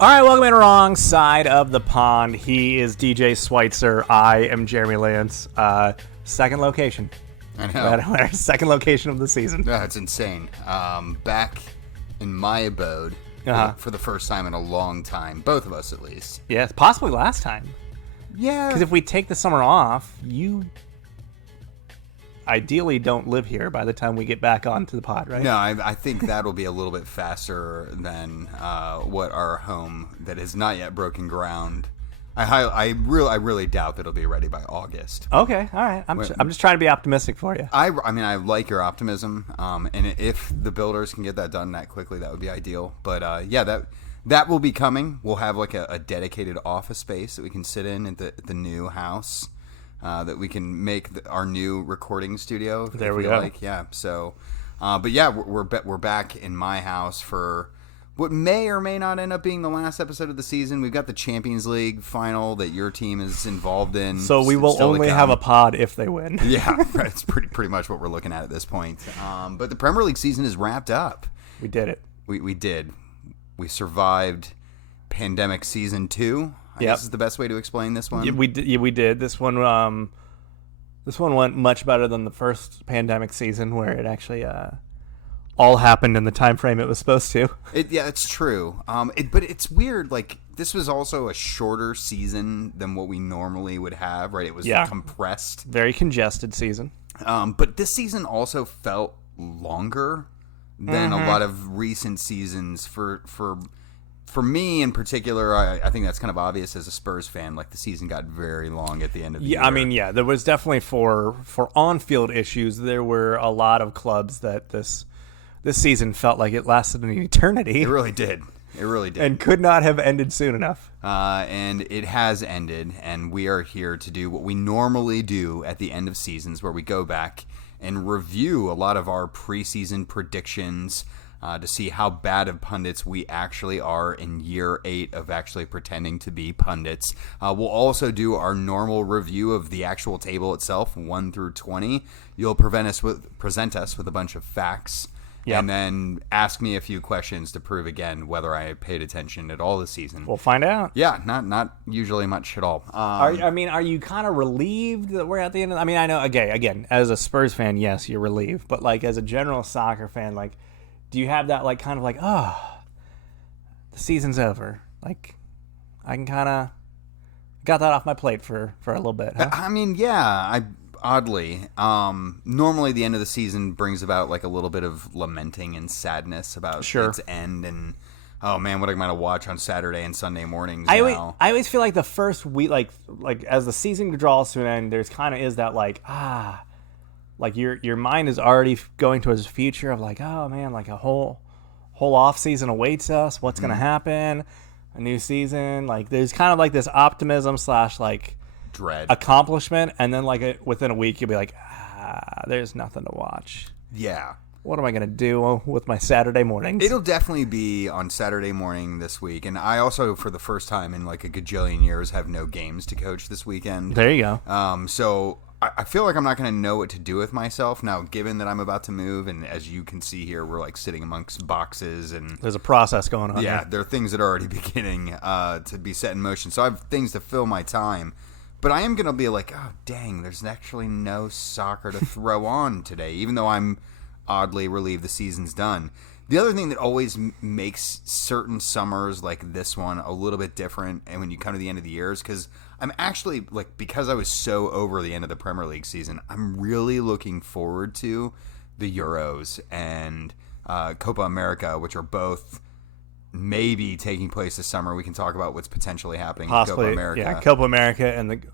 All right, welcome in Wrong Side of the Pond. He is DJ Schweitzer. I am Jeremy Lance. Second location. I know. Second location of the season. Yeah, it's insane. Back in my abode for the first time in a long time. Both of us, at least. Yes, possibly last time. Yeah. Because if we take the summer off, you ideally don't live here by the time we get back onto the pod, right? No, I think that'll be a little bit faster than what our home that has not yet broken ground. I really doubt that it'll be ready by August. Okay, all right. I'm just trying to be optimistic for you. I mean, I like your optimism, and if the builders can get that done that quickly, that would be ideal. But yeah, that will be coming. We'll have like a dedicated office space that we can sit in at the new house. That we can make our new recording studio. There we go. Like. Yeah. So, but yeah, we're back in my house for what may or may not end up being the last episode of the season. We've got the Champions League final that your team is involved in. So we will only have a pod if they win. Yeah, it's pretty much what we're looking at this point. But the Premier League season is wrapped up. We did it. We did. We survived pandemic season 2. I guess is the best way to explain this one. Yeah, we did. This one went much better than the first pandemic season, where it actually all happened in the time frame it was supposed to. Yeah, it's true. But it's weird. Like, this was also a shorter season than what we normally would have, right? It was compressed, very congested season. But this season also felt longer than a lot of recent seasons for me in particular. I think that's kind of obvious as a Spurs fan. Like, the season got very long at the end of the year. I mean, there was definitely for on-field issues. There were a lot of clubs that this season felt like it lasted an eternity. It really did. And could not have ended soon enough. And it has ended, and we are here to do what we normally do at the end of seasons, where we go back and review a lot of our preseason predictions, to see how bad of pundits we actually are in year 8 of actually pretending to be pundits. We'll also do our normal review of the actual table itself, 1 through 20. You'll present us with a bunch of facts, and then ask me a few questions to prove again whether I paid attention at all this season. We'll find out. Yeah, not usually much at all. Are you kind of relieved that we're at the end of? I mean, I know. Again, as a Spurs fan, yes, you're relieved, but like as a general soccer fan, like, do you have that, like, kind of like, oh, the season's over? Like, I can kind of got that off my plate for a little bit, huh? I mean, yeah, oddly. Normally the end of the season brings about, like, a little bit of lamenting and sadness about its end, and, oh, man, what am I going to watch on Saturday and Sunday mornings now? I always feel like the first week, like as the season draws to an end, there's kind of is that, like, like your mind is already going towards the future of like, oh man, like a whole off season awaits us. What's going to happen? A new season. Like, there's kind of like this optimism / like dread accomplishment, and then like within a week you'll be like, there's nothing to watch. Yeah. What am I going to do with my Saturday mornings? It'll definitely be on Saturday morning this week, and I also, for the first time in like a gajillion years, have no games to coach this weekend. There you go. So I feel like I'm not going to know what to do with myself now, given that I'm about to move, and as you can see here, we're like sitting amongst boxes, and there's a process going on. Yeah, there are things that are already beginning to be set in motion, so I have things to fill my time. But I am going to be like, oh, dang, there's actually no soccer to throw on today, even though I'm oddly relieved the season's done. The other thing that always makes certain summers like this one a little bit different, and when you come to the end of the year, is because I'm actually, like, because I was so over the end of the Premier League season, I'm really looking forward to the Euros and Copa America, which are both maybe taking place this summer. We can talk about what's potentially happening in Copa America. Yeah, Copa America. And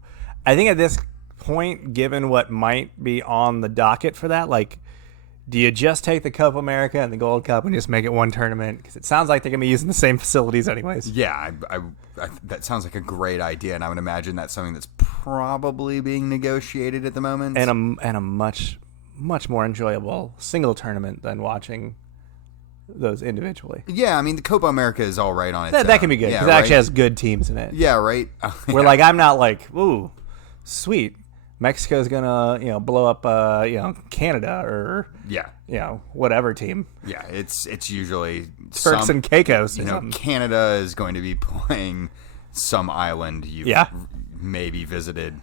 I think at this point, given what might be on the docket for that, like, do you just take the Copa America and the Gold Cup and just make it one tournament? Because it sounds like they're going to be using the same facilities anyways. Yeah, that sounds like a great idea, and I would imagine that's something that's probably being negotiated at the moment. And a much, much more enjoyable single tournament than watching those individually. Yeah, I mean, the Copa America is all right on its own. That can be good, because it actually has good teams in it. Yeah, right. Where, like, I'm not like, ooh, sweet. Mexico's gonna blow up Canada or whatever team. Yeah, it's usually Turks and Caicos. Canada is going to be playing some island you've maybe visited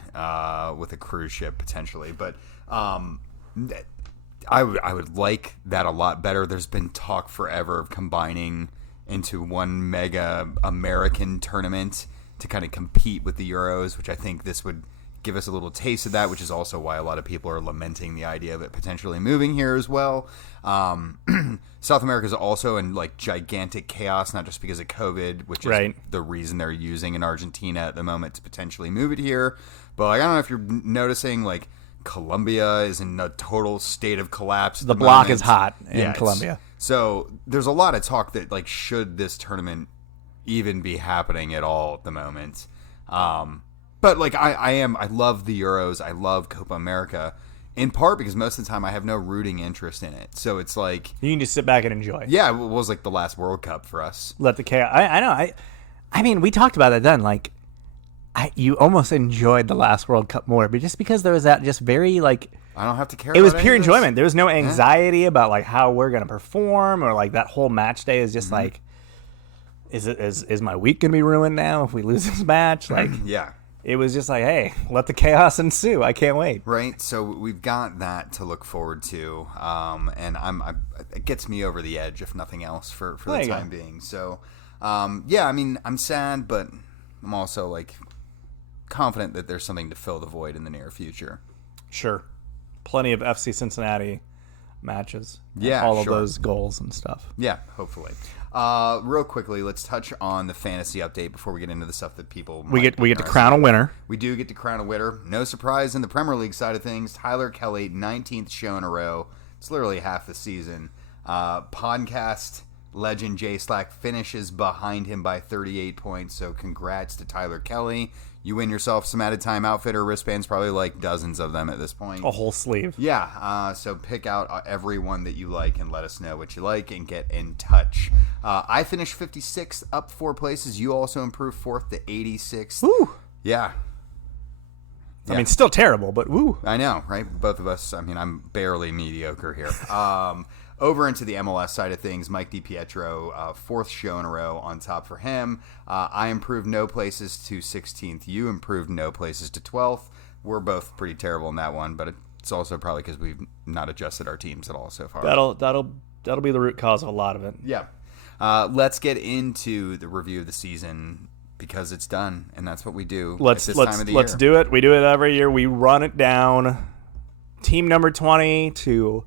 with a cruise ship potentially, but I would like that a lot better. There's been talk forever of combining into one mega American tournament to kind of compete with the Euros, which I think this would give us a little taste of that, which is also why a lot of people are lamenting the idea of it potentially moving here as well. South America is also in like gigantic chaos, not just because of COVID, which is the reason they're using in Argentina at the moment to potentially move it here. But like, I don't know if you're noticing, like Colombia is in a total state of collapse. The block is hot in Colombia. So there's a lot of talk that like, should this tournament even be happening at all at the moment? But like I love the Euros. I love Copa America, in part because most of the time I have no rooting interest in it. So it's like you can just sit back and enjoy. Yeah, it was like the last World Cup for us. Let the chaos. I know. I mean, we talked about that then. Like, you almost enjoyed the last World Cup more, but just because there was that just very like. I don't have to care. It was pure enjoyment. There was no anxiety about like how we're gonna perform or like that whole match day is just like. Is my week gonna be ruined now if we lose this match? Like, yeah. It was just like, hey, let the chaos ensue. I can't wait. Right. So we've got that to look forward to, and it gets me over the edge, if nothing else, for the time being. So, I mean, I'm sad, but I'm also like confident that there's something to fill the void in the near future. Sure, plenty of FC Cincinnati matches. Yeah, all of those goals and stuff. Yeah, hopefully. Real quickly, let's touch on the fantasy update before we get into the stuff that people we get to crown a winner. We do get to crown a winner. No surprise in the Premier League side of things. Tyler Kelly, 19th show in a row. It's literally half the season. Podcast legend Jay Slack finishes behind him by 38 points. So congrats to Tyler Kelly. You win yourself some added time outfitter wristbands, probably like dozens of them at this point. A whole sleeve. Yeah. So pick out every one that you like and let us know what you like and get in touch. I finished 56th, up 4 places. You also improved 4th to 86th. Woo. Yeah. I mean, still terrible, but woo. I know, right? Both of us. I mean, I'm barely mediocre here. Over into the MLS side of things, Mike DiPietro, 4th show in a row on top for him. I improved no places to 16th. You improved no places to 12th. We're both pretty terrible in that one, but it's also probably because we've not adjusted our teams at all so far. That'll be the root cause of a lot of it. Yeah. Let's get into the review of the season because it's done, and that's what we do at this time of the year. Let's do it. We do it every year. We run it down. Team number 20 to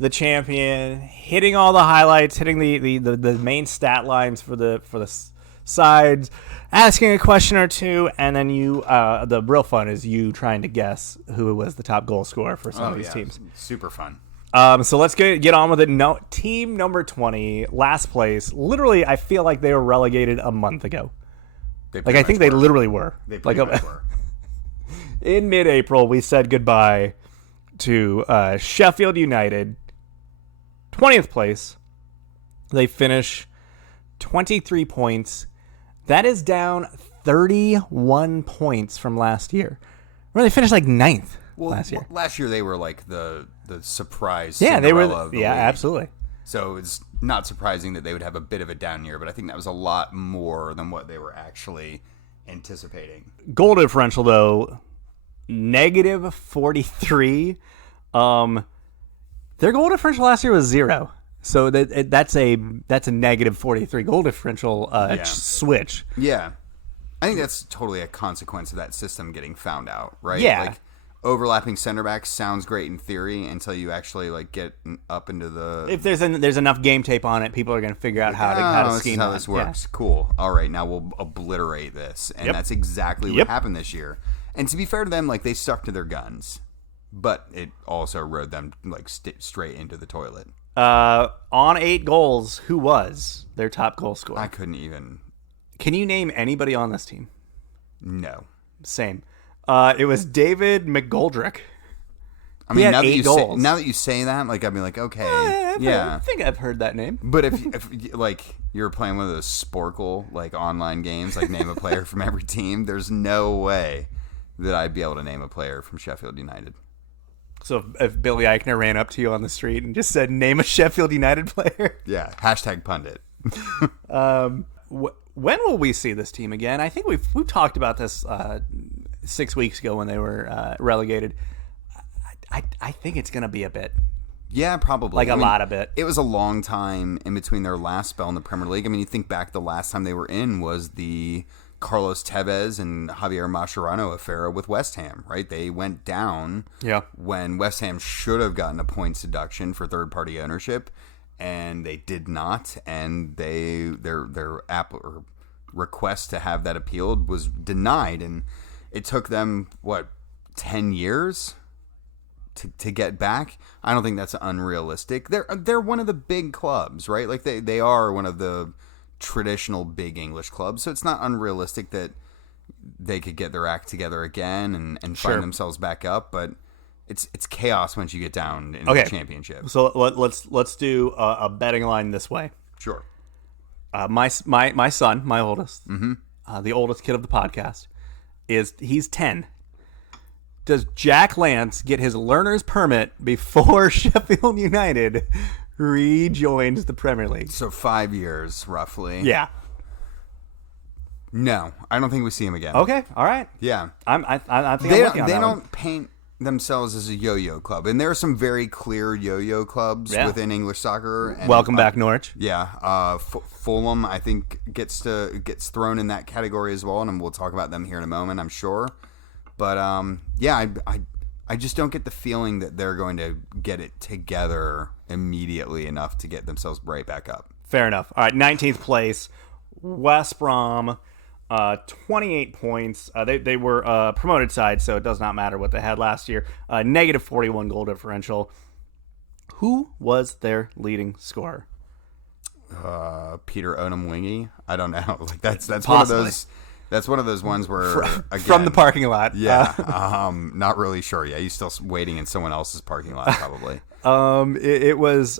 the champion, hitting all the highlights, hitting the main stat lines for the sides, asking a question or two, and then you the real fun is you trying to guess who was the top goal scorer for some of these teams. Super fun. So let's get on with it. No, team number 20, last place. Literally, I feel like they were relegated a month ago. I think they literally were. They pretty much were. In mid-April, we said goodbye to Sheffield United. 20th place. They finish 23 points. That is down 31 points from last year. Remember, they finished like 9th last year. Last year they were like the surprise. Yeah, they were. Of the league. Absolutely. So it's not surprising that they would have a bit of a down year, but I think that was a lot more than what they were actually anticipating. Goal differential though, negative 43. Their goal differential last year was 0. So that's a negative 43 goal differential switch. Yeah. I think that's totally a consequence of that system getting found out, right? Yeah. Like, overlapping center backs sounds great in theory until you actually like get up into the. If there's enough game tape on it, people are going to figure out how to scheme how this works. Yeah. Cool. All right, now we'll obliterate this, and that's exactly what happened this year. And to be fair to them, like they stuck to their guns, but it also rode them like straight into the toilet. On 8 goals, who was their top goal scorer? I couldn't even. Can you name anybody on this team? No. Same. It was David McGoldrick. I mean, now that you say that, like I'd be like, okay, I think I've heard that name. But if like you're playing one of those Sporkle like online games, like name a player from every team, there's no way that I'd be able to name a player from Sheffield United. So if Billy Eichner ran up to you on the street and just said, name a Sheffield United player. Yeah. #pundit. When will we see this team again? I think we've talked about this 6 weeks ago when they were relegated. I think it's going to be a bit. Yeah, probably. Like a lot of it. It was a long time in between their last spell in the Premier League. I mean, you think back, the last time they were in was the Carlos Tevez and Javier Mascherano affair with West Ham, right? They went down when West Ham should have gotten a points deduction for third-party ownership, and they did not. And their request to have that appealed was denied, and it took them 10 years to get back. I don't think that's unrealistic. They're one of the big clubs, right? Like they are one of the traditional big English clubs, so it's not unrealistic that they could get their act together again and find themselves back up. But it's chaos once you get down in the championship. So let's do a betting line this way. Sure. My son, my oldest, the oldest kid of the podcast, he's 10. Does Jack Lance get his learner's permit before Sheffield United rejoins the Premier League? So 5 years, roughly. Yeah. No, I don't think we see him again. Okay, all right. Yeah. I think they don't paint themselves as a yo-yo club, and there are some very clear yo-yo clubs within English soccer. And, welcome back, Norwich. Yeah. Fulham, I think, gets thrown in that category as well, and we'll talk about them here in a moment, I'm sure. But I just don't get the feeling that they're going to get it together immediately enough to get themselves right back up. Fair enough. All right, 19th place, West Brom, 28 points. They were a promoted side, so it does not matter what they had last year. Negative 41 goal differential. Who was their leading scorer? Peter Onumwingie. I don't know. Like that's Possibly. One of those. That's one of those ones where from the parking lot. Yeah, not really sure. Yeah, he's still waiting in someone else's parking lot, probably. It was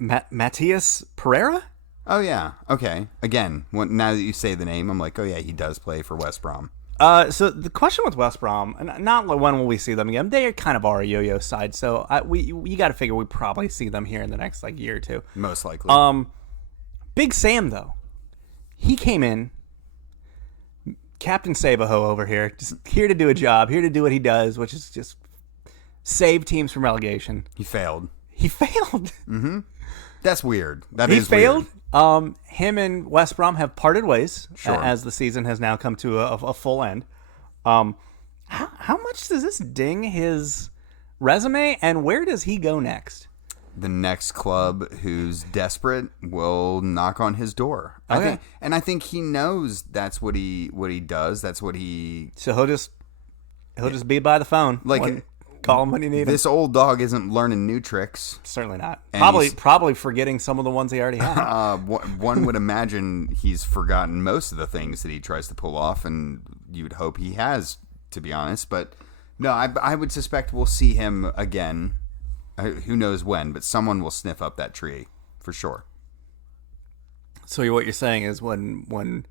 Matias Pereira. Oh yeah, okay. Again, now that you say the name, I'm like, oh yeah, he does play for West Brom. So the question with West Brom, not when will we see them again? They kind of are a yo-yo side, so you got to figure we probably see them here in the next year or two, most likely. Big Sam though. He came in, Captain Savaho over here, just here to do a job, here to do what he does, which is just save teams from relegation. He failed. Mm-hmm. That's weird. He is failed. Weird. Him and West Brom have parted ways as the season has now come to a full end. How much does this ding his resume, and where does he go next? The next club who's desperate will knock on his door. Okay. I think he knows that's what he does. That's what he. So he'll just be by the phone. Call him when you need him. This old dog isn't learning new tricks. Certainly not. Probably forgetting some of the ones he already had. One would imagine he's forgotten most of the things that he tries to pull off, and you'd hope he has, to be honest. But no, I would suspect we'll see him again. Who knows when, but someone will sniff up that tree for sure. So what you're saying is when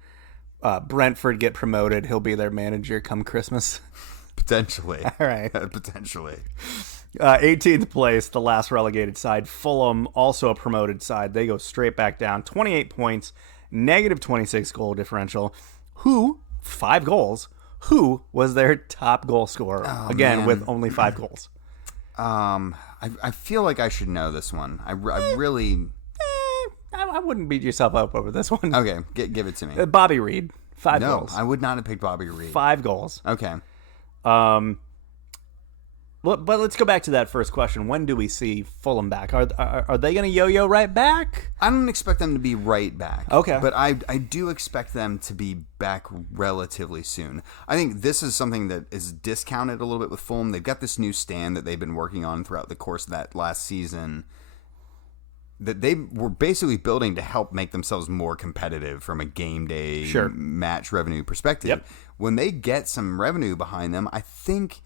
Brentford get promoted, he'll be their manager come Christmas? Potentially. All right. Potentially. 18th place, the last relegated side. Fulham, also a promoted side. They go straight back down. 28 points, negative 26 goal differential. 5 goals. Who was their top goal scorer? With only 5 goals. I feel like I should know this one. I really. I wouldn't beat yourself up over this one. Okay, give it to me. Bobby Reed, 5 goals. No, I would not have picked Bobby Reed. 5 goals. Okay. But let's go back to that first question. When do we see Fulham back? Are they going to yo-yo right back? I don't expect them to be right back. Okay. But I do expect them to be back relatively soon. I think this is something that is discounted a little bit with Fulham. They've got this new stand that they've been working on throughout the course of that last season that they were basically building to help make themselves more competitive from a game day match revenue perspective. Yep. When they get some revenue behind them, I think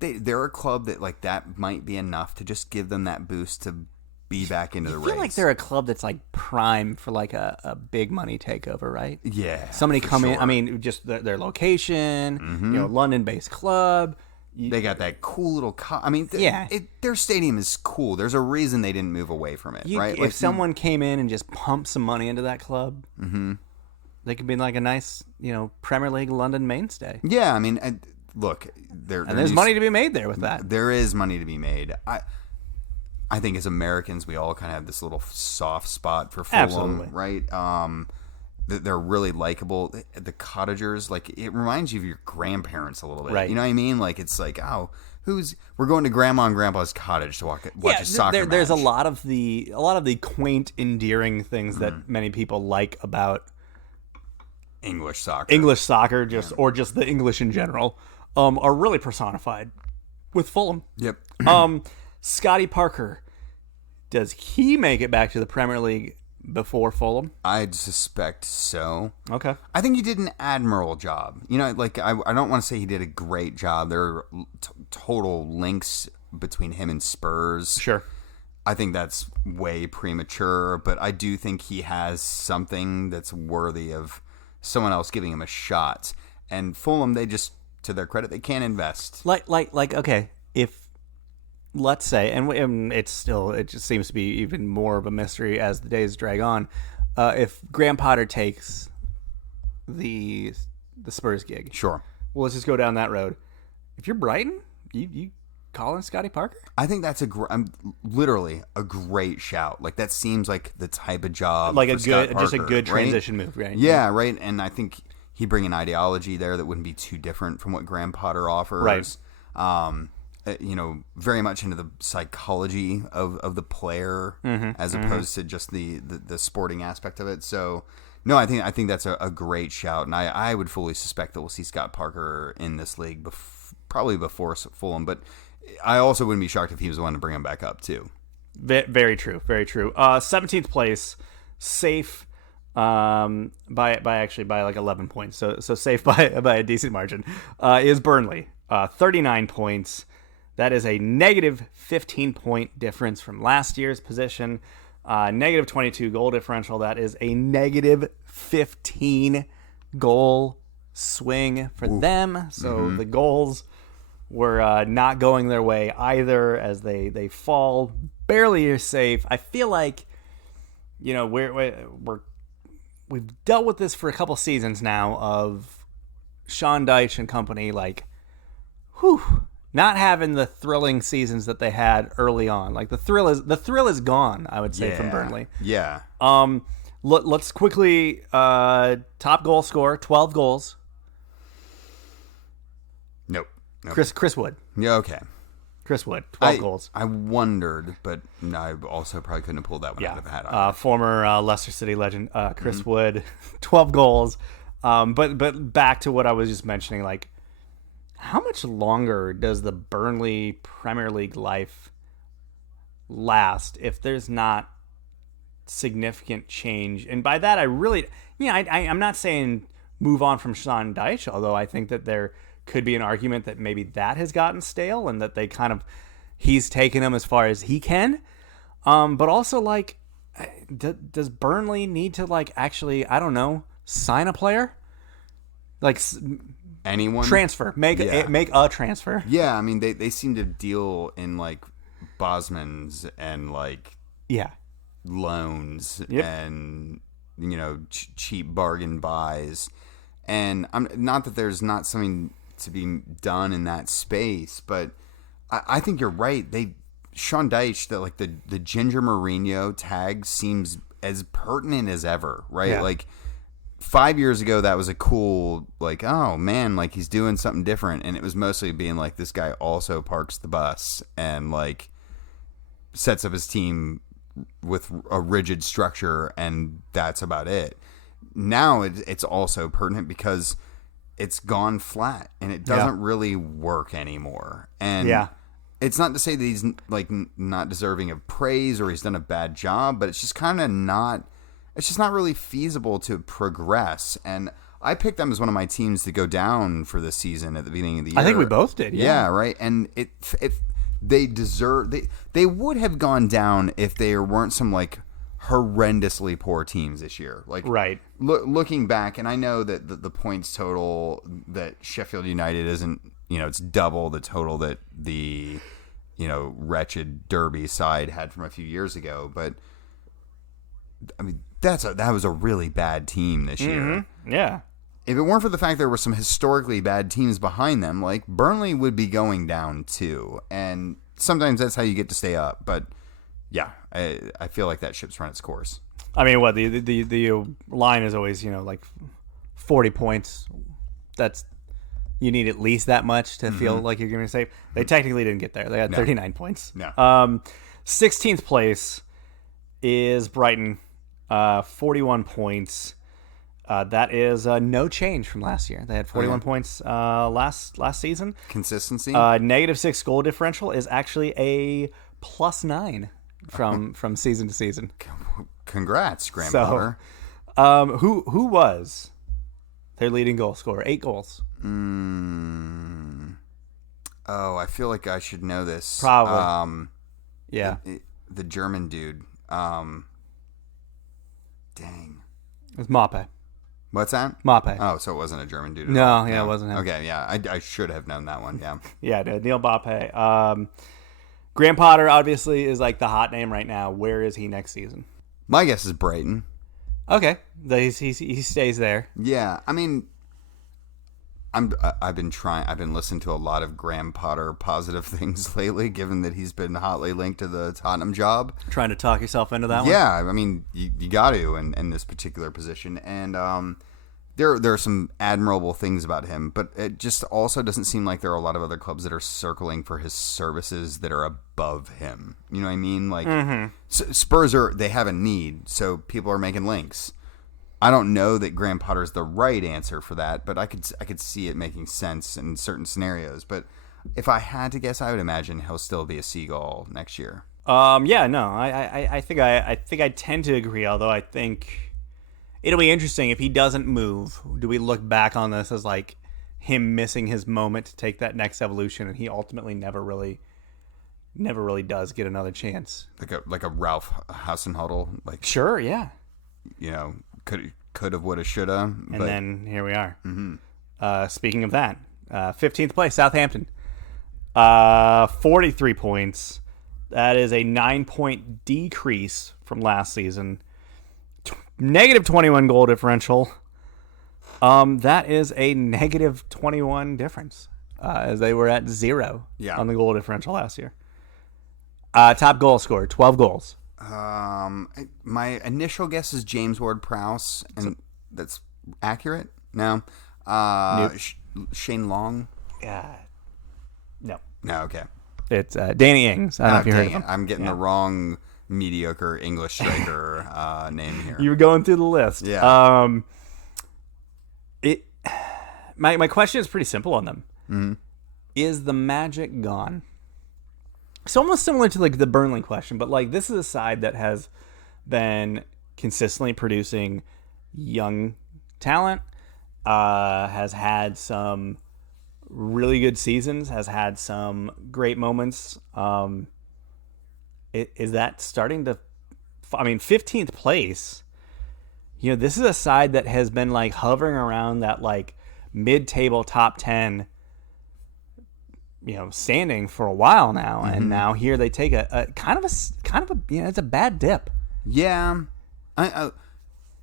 they're a club that that might be enough to just give them that boost to be back into the race. I feel like they're a club that's like prime for like a big money takeover, right? Yeah. Somebody come in. sure. I mean, just their location, London-based club. They got that cool little. Their stadium is cool. There's a reason they didn't move away from it, right? If someone came in and just pumped some money into that club, they could be like a nice, Premier League London mainstay. Yeah, I mean, look, there's money to be made there with that. There is money to be made. I think as Americans, we all kind of have this little soft spot for Fulham, Absolutely. right? They're really likable. The cottagers, like, it reminds you of your grandparents a little bit. Right. You know what I mean? Like, it's like, we're going to Grandma and Grandpa's cottage to watch a soccer match. There's a lot of the quaint, endearing things that many people like about English soccer. Or just the English in general, are really personified with Fulham. Yep. Scotty Parker, does he make it back to the Premier League before Fulham? I'd suspect so. Okay. I think he did an admirable job. I don't want to say he did a great job. There are total links between him and Spurs. Sure. I think that's way premature, but I do think he has something that's worthy of someone else giving him a shot. And Fulham, they just, to their credit, they can't invest. Okay, if let's say, and it just seems to be even more of a mystery as the days drag on. If Graham Potter takes the Spurs gig, sure. Well, let's just go down that road. If you're Brighton, you calling Scotty Parker? I think that's literally a great shout. Like, that seems like the type of job, like just a good transition move, right? Yeah, right. And I think he'd bring an ideology there that wouldn't be too different from what Graham Potter offers. Right. Very much into the psychology of the player as opposed to just the sporting aspect of it. So, no, I think that's a great shout, and I would fully suspect that we'll see Scott Parker in this league probably before Fulham, but I also wouldn't be shocked if he was the one to bring him back up too. Very true, very true. 17th place, safe by like 11 points, so safe by a decent margin, is Burnley, 39 points. That is a negative 15-point difference from last year's position. Negative 22 goal differential. That is a negative 15 goal swing for them. So the goals were not going their way either, as they fall barely are safe. I feel like we've dealt with this for a couple seasons now of Sean Dyche and company, like, not having the thrilling seasons that they had early on. Like, the thrill is gone, I would say, from Burnley. Yeah. Let's quickly top goal scorer, 12 goals. Nope. Chris Wood. Yeah, okay. Chris Wood, 12 goals. I wondered, but no, I also probably couldn't have pulled that one out of the hat. Former Leicester City legend, Chris Wood, 12 goals. But back to what I was just mentioning, like, how much longer does the Burnley Premier League life last if there's not significant change? And by that, I really, I'm not saying move on from Sean Dyche, although I think that there could be an argument that maybe that has gotten stale and that he's taken him as far as he can. But also, like, does Burnley need to, like, actually, I don't know, sign a player? Like, anyone? Transfer. Make a transfer. Yeah, I mean, they seem to deal in, like, Bosmans and, like, loans and, cheap bargain buys. And I'm not that there's not something to be done in that space, but I think you're right. Sean Dyche, the Ginger Mourinho tag seems as pertinent as ever, right? Yeah. Like, 5 years ago, that was a cool, like, oh man, like, he's doing something different, and it was mostly being like, this guy also parks the bus and, like, sets up his team with a rigid structure, and that's about it. Now it's also pertinent because it's gone flat and it doesn't really work anymore. And it's not to say that he's, like, not deserving of praise or he's done a bad job, but it's just kind of not. It's just not really feasible to progress. And I picked them as one of my teams to go down for this season at the beginning of the year. I think we both did. Yeah, right. And they deserve. They would have gone down if there weren't some like horrendously poor teams this year. Like right. Looking back, and I know that the points total that Sheffield United isn't. It's double the total that the wretched Derby side had from a few years ago. But I mean, that was a really bad team this year. Yeah. If it weren't for the fact there were some historically bad teams behind them, like Burnley would be going down too. And sometimes that's how you get to stay up. But yeah, I feel like that ship's run its course. I mean, what the line is always, like 40 points. You need at least that much to feel like you're going to save. They technically didn't get there. They had 39 points. No. 16th place is Brighton, 41 points. That is no change from last year. They had 41 points last season. Consistency. -6 goal differential is actually a +9 from season to season. Congrats, Graham Potter. Who was their leading goal scorer? 8 goals. Oh, I feel like I should know this. Probably. Yeah. The German dude. Dang. It's Mape. What's that? Mape. Oh, so it wasn't a German dude at No, all. yeah, it wasn't him. Okay, yeah. I should have known that one, yeah. Yeah, Neil Mape. Graham Potter obviously is like the hot name right now. Where is he next season? My guess is Brighton. Okay. He stays there. Yeah, I mean, I've been listening to a lot of Graham Potter positive things lately, given that he's been hotly linked to the Tottenham job. Trying to talk yourself into that one? Yeah, I mean, you got to in this particular position. And there are some admirable things about him, but it just also doesn't seem like there are a lot of other clubs that are circling for his services that are above him. You know what I mean? Like Spurs they have a need, so people are making links. I don't know that Graham Potter's the right answer for that, but I could see it making sense in certain scenarios. But if I had to guess, I would imagine he'll still be a Seagull next year. Yeah, no, I think I tend to agree. Although I think it'll be interesting if he doesn't move. Do we look back on this as like him missing his moment to take that next evolution, and he ultimately never really does get another chance? Like a Ralph Hasenhuttl, like sure, yeah, could have, would have, should have, and then here we are. Speaking of that, 15th place, Southampton, 43 points. That is a 9-point decrease from last season. -21 goal differential. That is a -21 difference, as they were at 0 on the goal differential last year. Top goal scorer, 12 goals. My initial guess is James Ward-Prowse, and that's accurate. No, Nope. Shane Long. No, okay. It's Danny Ings. I don't know if you heard of him. I'm getting the wrong mediocre English striker name here. You were going through the list. Yeah. My question is pretty simple on them. Is the magic gone? It's almost similar to like the Burnley question, but like this is a side that has been consistently producing young talent, has had some really good seasons, has had some great moments. Is that starting to? 15th place. This is a side that has been like hovering around that like mid-table top 10. Standing for a while now, and now here they take a kind of a it's a bad dip. Yeah, I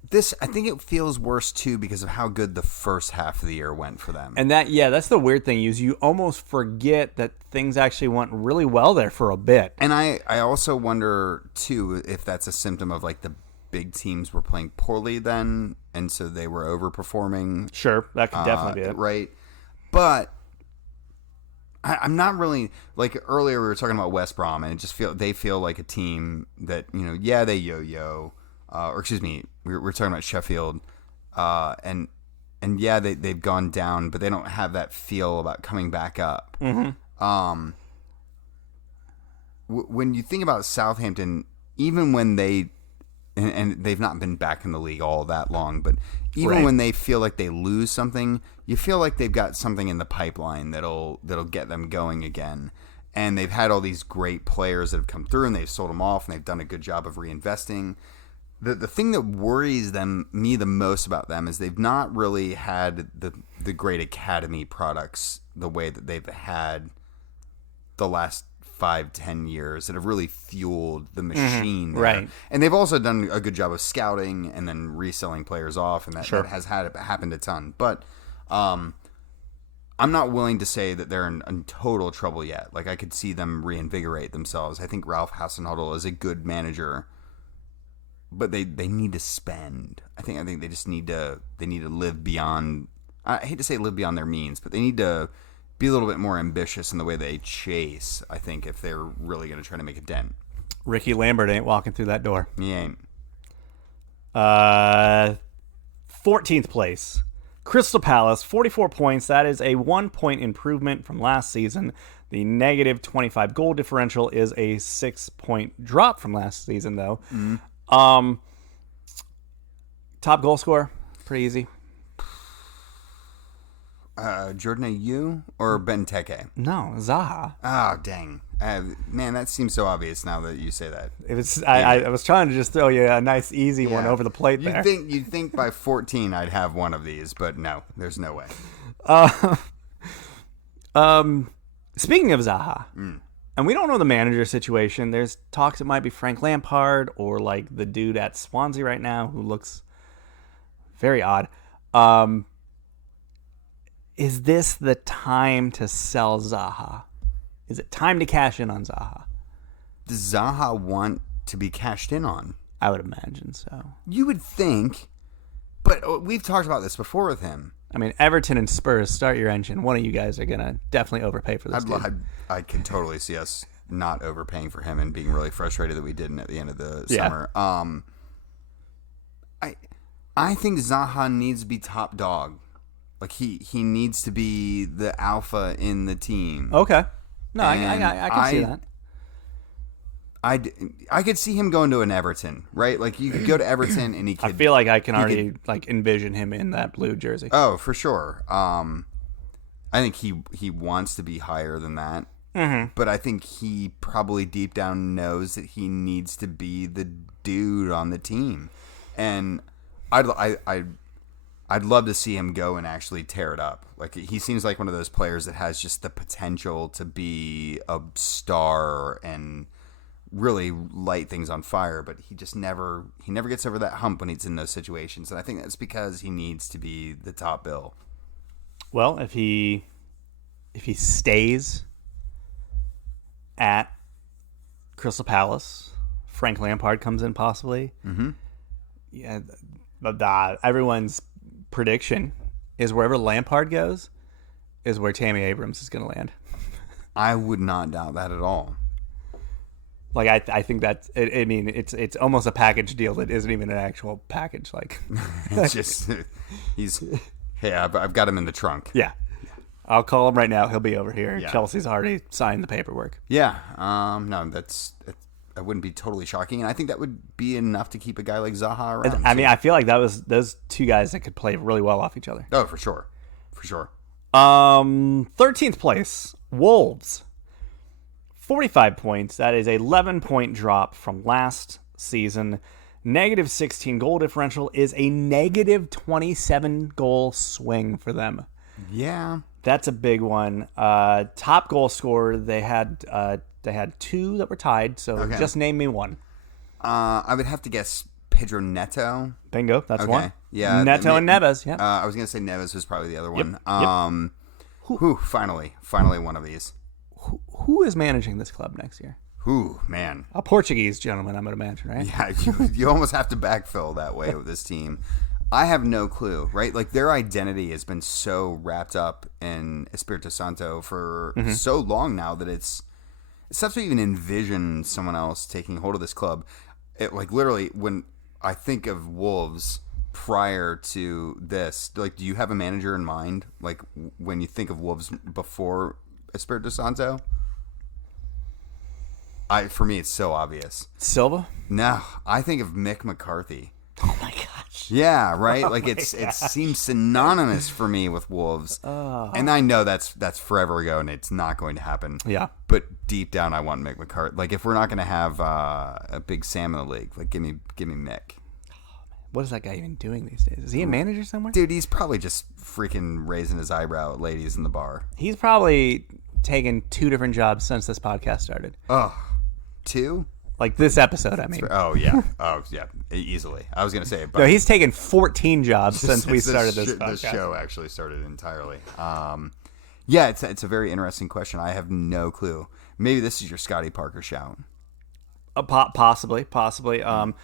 think it feels worse too because of how good the first half of the year went for them. And that's the weird thing is you almost forget that things actually went really well there for a bit. And I also wonder too if that's a symptom of like the big teams were playing poorly then, and so they were overperforming. Sure, that could definitely be it, right? But I'm not really like earlier we were talking about West Brom, and they feel like a team that they yo-yo, or excuse me, we're talking about Sheffield, and they've gone down, but they don't have that feel about coming back up. When you think about Southampton, even when they and they've not been back in the league all that long, but even when they feel like they lose something, you feel like they've got something in the pipeline that'll get them going again. and they've had all these great players that have come through, and they've sold them off, and they've done a good job of reinvesting. The thing that worries me the most about them is they've not really had the great academy products the way that they've had the last 5-10 years that have really fueled the machine there. Right. And they've also done a good job of scouting and then reselling players off, and that has happened a ton. But I'm not willing to say that they're in total trouble yet. Like, I could see them reinvigorate themselves. I think Ralph Hasenhüttl is a good manager, but they need to spend. I think they just need to live beyond. I hate to say live beyond their means, but they need to be a little bit more ambitious in the way they chase, I think, if they're really going to try to make a dent. Ricky Lambert ain't walking through that door. He ain't. 14th place. Crystal Palace, 44 points. That is a 1-point improvement from last season. The negative 25 goal differential is a 6-point drop from last season, though. Top goal scorer, pretty easy. Jordan Ayew or Benteke? No, Zaha. Oh, dang. Man, that seems so obvious now that you say that. It was. I was trying to just throw you a nice, easy one over the plate there. You'd think by 14 I'd have one of these, but no, there's no way. Speaking of Zaha, and we don't know the manager situation. There's talks it might be Frank Lampard or like the dude at Swansea right now who looks very odd. Is this the time to sell Zaha? Is it time to cash in on Zaha? Does Zaha want to be cashed in on? I would imagine so. You would think, but we've talked about this before with him. I mean, Everton and Spurs, start your engine. One of you guys are going to definitely overpay for this dude. I can totally see us not overpaying for him and being really frustrated that we didn't at the end of the summer. I think Zaha needs to be top dog. Like, he needs to be the alpha in the team. Okay. No, I can see that. I could see him going to an Everton, right? Like, you could go to Everton and he could... I feel like I can already envision him in that blue jersey. Oh, for sure. I think he wants to be higher than that. Mm-hmm. But I think he probably deep down knows that he needs to be the dude on the team. And I'd love to see him go and actually tear it up. Like, he seems like one of those players that has just the potential to be a star and really light things on fire, but he never gets over that hump when he's in those situations. And I think that's because he needs to be the top bill. Well, if he stays at Crystal Palace, Frank Lampard comes in possibly. Mm-hmm. Yeah, but everyone's prediction is wherever Lampard goes is where Tammy Abrams is going to land. I would not doubt that at all. Like, I think that's, I mean, it's almost a package deal that isn't even an actual package. Like, it's just, hey, I've got him in the trunk. Yeah. I'll call him right now. He'll be over here. Yeah. Chelsea's already signed the paperwork. Yeah. No, that wouldn't be totally shocking. And I think that would be enough to keep a guy like Zaha around. I mean, I feel like that was those two guys that could play really well off each other. Oh, for sure. For sure. 13th place, Wolves. 45 points. That is a 11-point drop from last season. Negative 16 goal differential is a negative 27 goal swing for them. Yeah. That's a big one. Top goal scorer, they had two that were tied, so just name me one. I would have to guess Pedro Neto. Bingo, that's one. Yeah, Neto and Neves, yeah. I was going to say Neves was probably the other one. Yep. Finally one of these. Who is managing this club next year? Ooh, man. A Portuguese gentleman, I'm going to imagine, right? Yeah, you almost have to backfill that way with this team. I have no clue, right? Like, their identity has been so wrapped up in Espirito Santo for so long now that it's tough to even envision someone else taking hold of this club. Like, literally, when I think of Wolves prior to this, like, do you have a manager in mind? Like, when you think of Wolves before Espirito Santo? For me, it's so obvious. Silva? No, I think of Mick McCarthy. Oh my God. Yeah, right. Like it seems synonymous for me with Wolves, and I know that's forever ago, and it's not going to happen. Yeah. But deep down, I want Mick McCarthy. Like if we're not going to have a big Sam in the league, like give me Mick. What is that guy even doing these days? Is he a manager somewhere? Dude, he's probably just freaking raising his eyebrow at ladies in the bar. He's probably taken 2 different jobs since this podcast started. Oh, 2? Like this episode, I mean. Oh, yeah. Oh, yeah. Easily. I was going to say it. But No, he's taken 14 jobs since we started this podcast. This show actually started entirely. Yeah, it's a very interesting question. I have no clue. Maybe this is your Scotty Parker shout. Possibly. 12th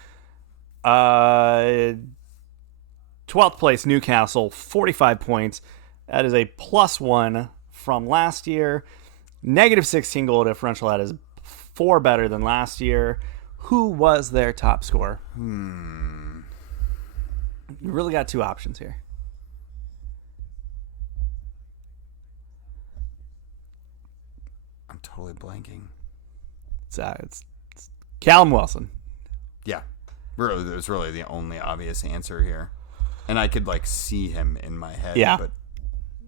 place, Newcastle, 45 points. That is a +1 from last year. -16 goal differential. That is 4 better than last year. Who was their top scorer? You really got 2 options here. I'm totally blanking. It's Callum Wilson. Yeah. Really, it was really the only obvious answer here. And I could, like, see him in my head. Yeah. But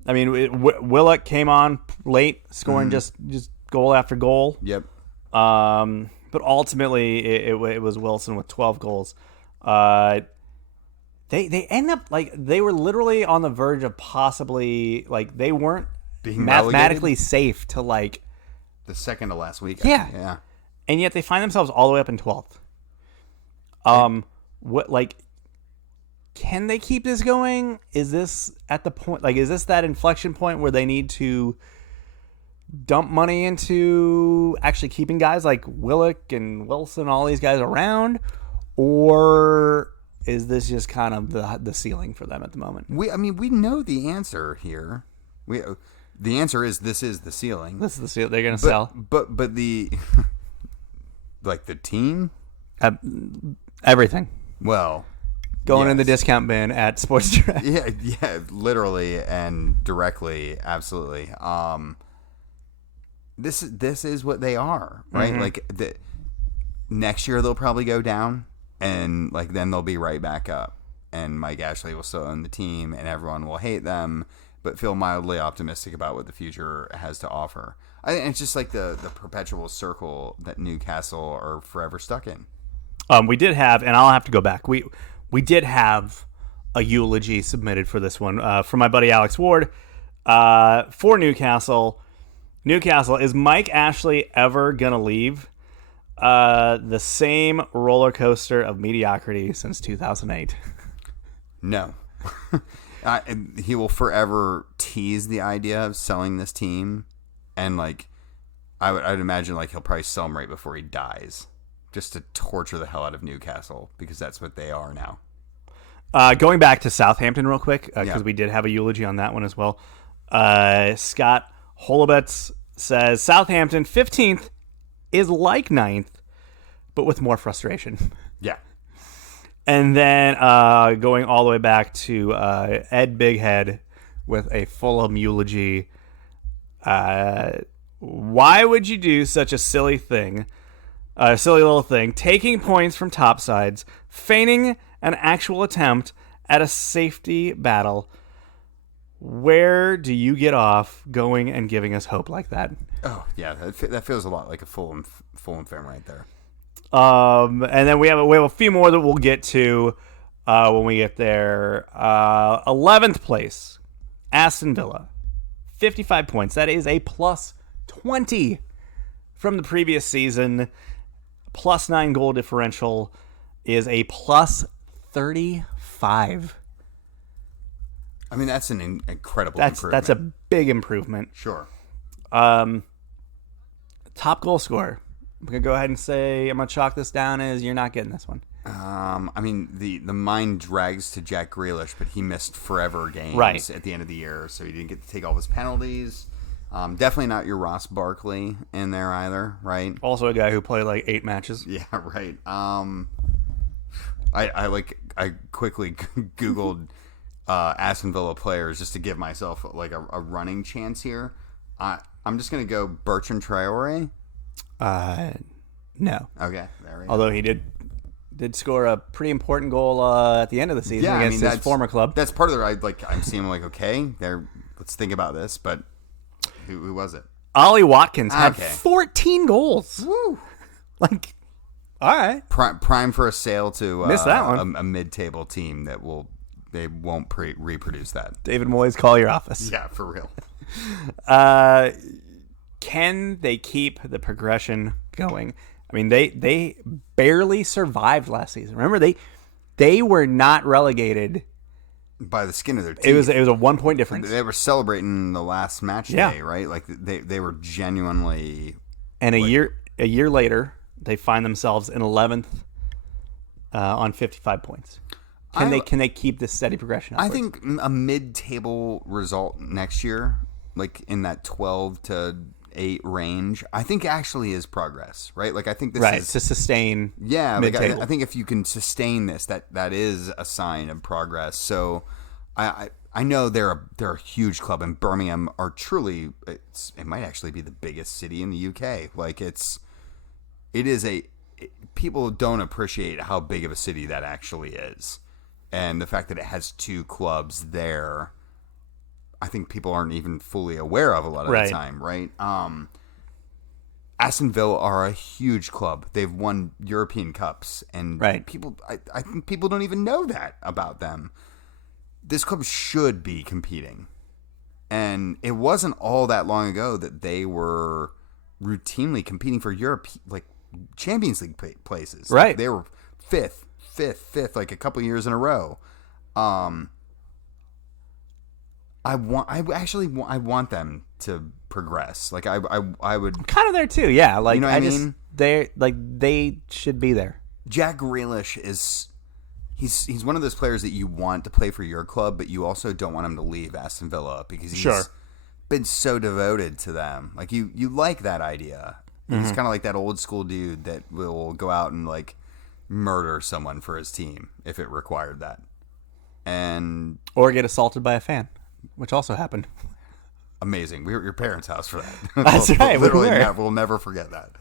I mean, Willock came on late, scoring just goal after goal. Yep. But ultimately, it was Wilson with 12 goals. They end up, like, they were literally on the verge of possibly, like, they weren't being mathematically relegated? safe to, like... The second to last week. Yeah. Yeah. And yet they find themselves all the way up in 12th. What, like, can they keep this going? Is this at the point, like, is this that inflection point where they need to dump money into actually keeping guys like Willock and Wilson, all these guys around? Or is this just kind of the ceiling for them at the moment? We know the answer here. The answer is this is the ceiling. This is the ceiling. They're going to sell. But the, like the team? Everything. Well, going in the discount bin at Sports Direct. Yeah, literally and directly, absolutely. This is what they are, right? Mm-hmm. Like next year they'll probably go down, and like then they'll be right back up, and Mike Ashley will still own the team, and everyone will hate them, but feel mildly optimistic about what the future has to offer. I think it's just like the perpetual circle that Newcastle are forever stuck in. We did have, and I'll have to go back. We did have a eulogy submitted for this one from my buddy Alex Ward for Newcastle. Newcastle, is Mike Ashley ever gonna leave the same roller coaster of mediocrity since 2008? No. He will forever tease the idea of selling this team, and like I'd imagine like he'll probably sell them right before he dies, just to torture the hell out of Newcastle, because that's what they are now. Going back to Southampton real quick, because we did have a eulogy on that one as well. Scott Holobetz says Southampton 15th is like 9th, but with more frustration. Yeah. And then going all the way back to Ed Bighead with a Fulham eulogy. Why would you do such a silly thing? A silly little thing, taking points from top sides, feigning an actual attempt at a safety battle. Where do you get off going and giving us hope like that? Oh, yeah, that feels a lot like a Fulham fan right there. And then we have a few more that we'll get to when we get there. 11th place, Aston Villa, 55 points. That is a +20 from the previous season. +9 goal differential is a +35. I mean, that's an incredible improvement. That's a big improvement. Sure. Top goal scorer. I'm going to go ahead and say, I'm going to chalk this down as you're not getting this one. I mean, the mind drags to Jack Grealish, but he missed forever games at the end of the year, so he didn't get to take all of his penalties. Definitely not your Ross Barkley in there either, right? Also a guy who played like 8 matches. Yeah, right. I quickly Googled Aston Villa players just to give myself like a running chance here. I'm just gonna go Bertrand Traore. No. Okay, there we go. Although he did did score a pretty important goal at the end of the season against his former club. That's part of the I'm seeing like, okay, let's think about this, but who was it? Ollie Watkins had 14 goals. Woo! Like, all right, prime for a sale to missed that one. A mid-table team that they won't reproduce that. David Moyes, call your office. Yeah, for real. Can they keep the progression going? I mean, they barely survived last season. Remember, they were not relegated by the skin of their teeth. It was a 1 point difference. They were celebrating the last match day, right? Like they were genuinely. And a year later, they find themselves in 11th on 55 points. Can they keep this steady progression upwards? I think a mid-table result next year, like in that 12 to 8 range, I think actually is progress, right? Like I think this is to sustain. Yeah, like I think if you can sustain this, that is a sign of progress. So I know they're a huge club, and Birmingham are truly it might actually be the biggest city in the UK. Like people don't appreciate how big of a city that actually is. And the fact that it has 2 clubs there, I think people aren't even fully aware of a lot of the time, right? Aston Villa are a huge club. They've won European Cups, and people, I think people don't even know that about them. This club should be competing. And it wasn't all that long ago that they were routinely competing for Europe, like Champions League places. Right. Like they were fifth, like a couple years in a row. I want them to progress. Like I would. I'm kind of there too. Yeah. Like, you know what I mean? They should be there. Jack Grealish he's one of those players that you want to play for your club, but you also don't want him to leave Aston Villa because he's been so devoted to them. Like you like that idea. Mm-hmm. He's kind of like that old school dude that will go out and like murder someone for his team if it required that, or get assaulted by a fan, which also happened. Amazing. We were at your parents' house for that. That's right. Literally, we'll never forget that.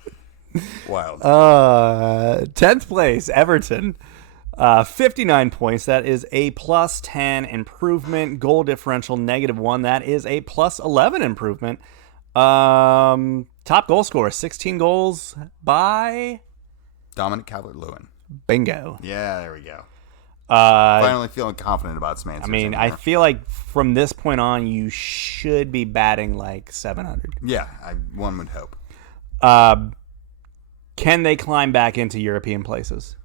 Wild. 10th place, Everton. 59 points. That is a plus 10 improvement. Goal differential -1. That is a plus 11 improvement. Top goal scorer, 16 goals by Dominic Calvert-Lewin. Bingo. Yeah, there we go. Finally feeling confident about some answers. I mean, I feel like from this point on, you should be batting like 700. Yeah, one would hope. Can they climb back into European places?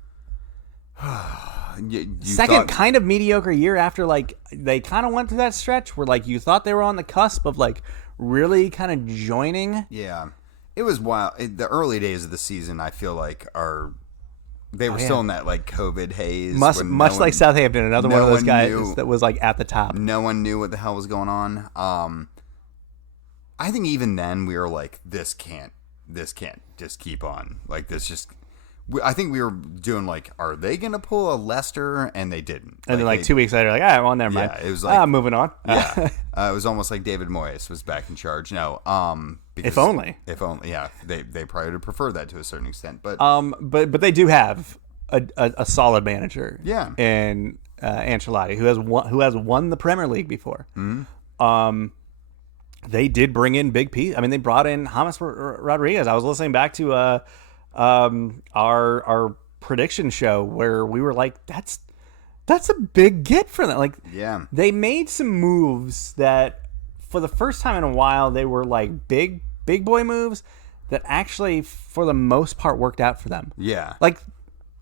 Second kind of mediocre year after like they kind of went through that stretch where like you thought they were on the cusp of like really kind of joining. Yeah, it was wild. The early days of the season, I feel like they were still in that like COVID haze. Much like Southampton, another one of those guys that was like at the top. No one knew what the hell was going on. I think even then we were like, this can't just keep on. Like this just. I think we were doing like, are they going to pull a Leicester? And they didn't. And then like 2 weeks later, like, well, never mind. Yeah, it was like, moving on. Yeah, it was almost like David Moyes was back in charge. No, if only. Yeah, they probably would have preferred that to a certain extent, but they do have a solid manager. Yeah, in Ancelotti, who has won the Premier League before. Mm-hmm. They did bring in big piece. I mean, they brought in James Rodriguez. I was listening back to our prediction show where we were like, that's a big get for them. Like, yeah, they made some moves that for the first time in a while they were like big boy moves that actually for the most part worked out for them. Yeah, like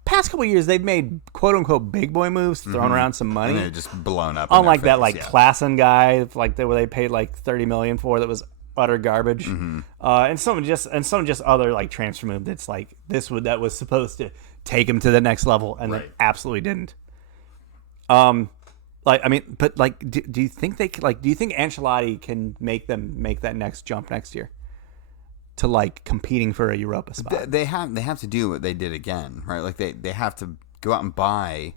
past couple of years they've made quote unquote big boy moves, thrown around some money, and they're just blown up. Unlike that like Klassen guy, like where they paid like $30 million for, that was utter garbage. Mm-hmm. And some just other like transfer move that's like that was supposed to take him to the next level and they absolutely didn't. Like, I mean, but like, do you think do you think Ancelotti can make that next jump next year to like competing for a Europa spot? They have to do what they did again, right? Like they have to go out and buy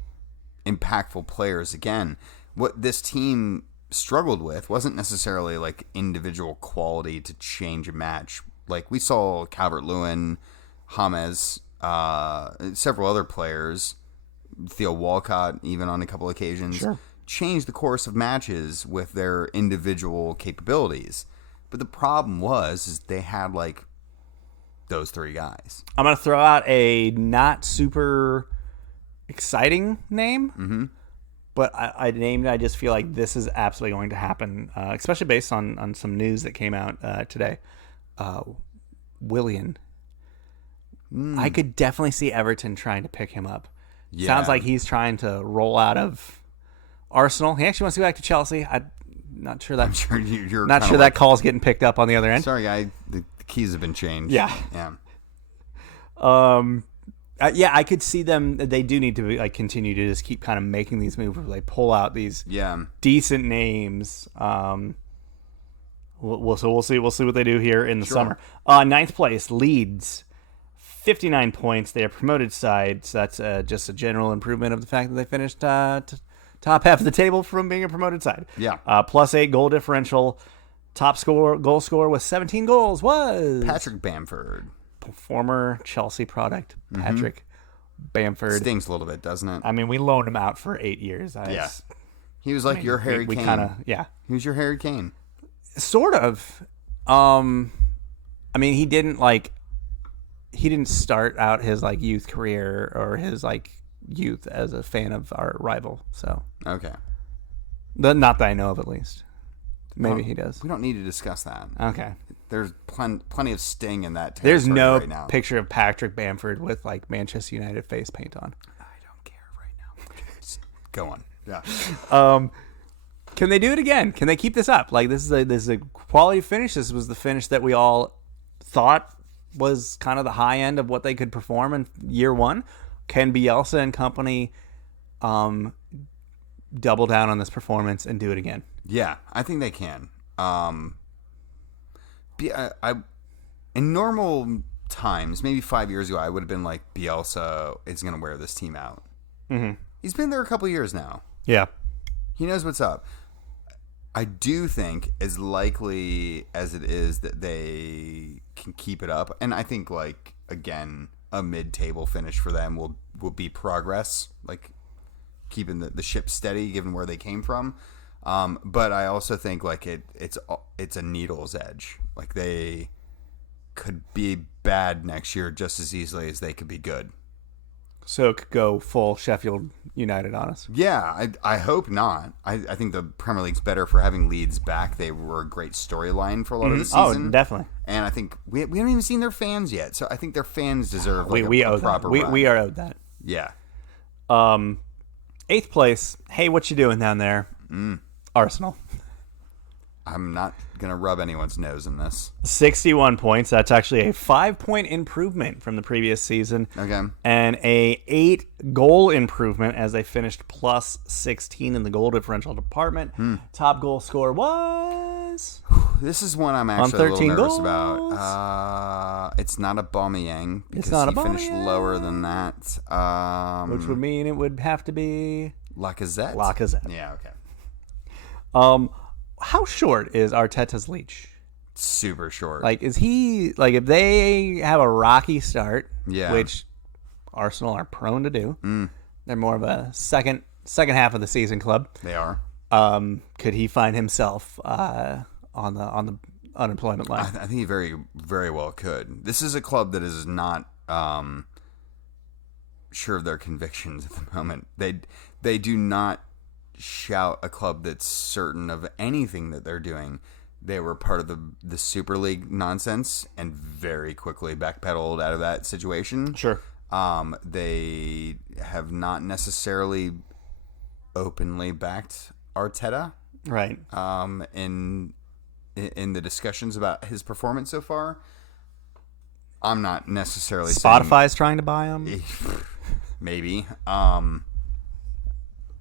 impactful players again. What this team struggled with wasn't necessarily like individual quality to change a match. Like we saw Calvert-Lewin, James, several other players, Theo Walcott even on a couple occasions, Sure. changed the course of matches with their individual capabilities. But the problem is they had like those three guys. I'm going to throw out a not super exciting name, but I named it. I just feel like this is absolutely going to happen, especially based on some news that came out today. Willian. I could definitely see Everton trying to pick him up. Yeah. Sounds like he's trying to roll out of Arsenal. He actually wants to go back to Chelsea. I'm not sure that. I'm sure you're not sure that call's getting picked up on the other end. Sorry, guy. The keys have been changed. Yeah. Yeah, I could see them. They do need to like continue to just keep kind of making these moves where they pull out these decent names. We'll see what they do here in the summer. Ninth place, Leeds, 59 points. They are promoted side, so that's just a general improvement of the fact that they finished top half of the table from being a promoted side. Yeah. +8 goal differential. Top goal scorer with 17 goals was Patrick Bamford. Former Chelsea product, Patrick Bamford. Stings a little bit, doesn't it? I mean, we loaned him out for 8 years. He was like your Harry Kane. We kind of, yeah. He was your Harry Kane. Sort of. I mean, he didn't start out his like youth career or his like youth as a fan of our rival. So okay, not that I know of, at least. Maybe he does. We don't need to discuss that. Okay. There's plenty of sting in that. There's no right now. picture of Patrick Bamford with like Manchester United face paint on. I don't care right now. Go on. Yeah. Can they do it again? Can they keep this up? Like this is a quality finish. This was the finish that we all thought was kind of the high end of what they could perform in year one. Can Bielsa and company double down on this performance and do it again? Yeah, I think they can. In normal times, maybe 5 years ago, I would have been like, Bielsa is going to wear this team out. Mm-hmm. He's been there a couple years now. Yeah. He knows what's up. I do think, as likely as it is that they can keep it up, and I think, like, again, a mid-table finish for them will be progress, like keeping the ship steady given where they came from. But I also think like it's a needle's edge. Like they could be bad next year just as easily as they could be good. So it could go full Sheffield United on us. Yeah, I hope not. I think the Premier League's better for having Leeds back. They were a great storyline for a lot of the season. Oh, definitely. And I think we haven't even seen their fans yet. So I think their fans deserve like we a owe proper that. run. We are owed that. Yeah. 8th place. Hey, what you doing down there? Arsenal. I'm not going to rub anyone's nose in this. 61 points. That's actually a 5-point improvement from the previous season. Okay. And a 8-goal improvement as they finished plus 16 in the goal differential department. Top goal scorer was... This is one I'm actually a little nervous about. It's not a Aubameyang because he finished lower than that. Which would mean it would have to be... Lacazette? Yeah, okay. How short is Arteta's leash? Super short. Like, is he... Like, if they have a rocky start, which Arsenal are prone to do, they're more of a second half of the season club. They are. Could he find himself on the unemployment line? I think he very, very well could. This is a club that is not sure of their convictions at the moment. They do not shout a club that's certain of anything that they're doing. They were part of the Super League nonsense and very quickly backpedaled out of that situation. Sure. They have not necessarily openly backed Arteta. Right. In the discussions about his performance so far. I'm not necessarily Spotify's trying to buy him. Maybe.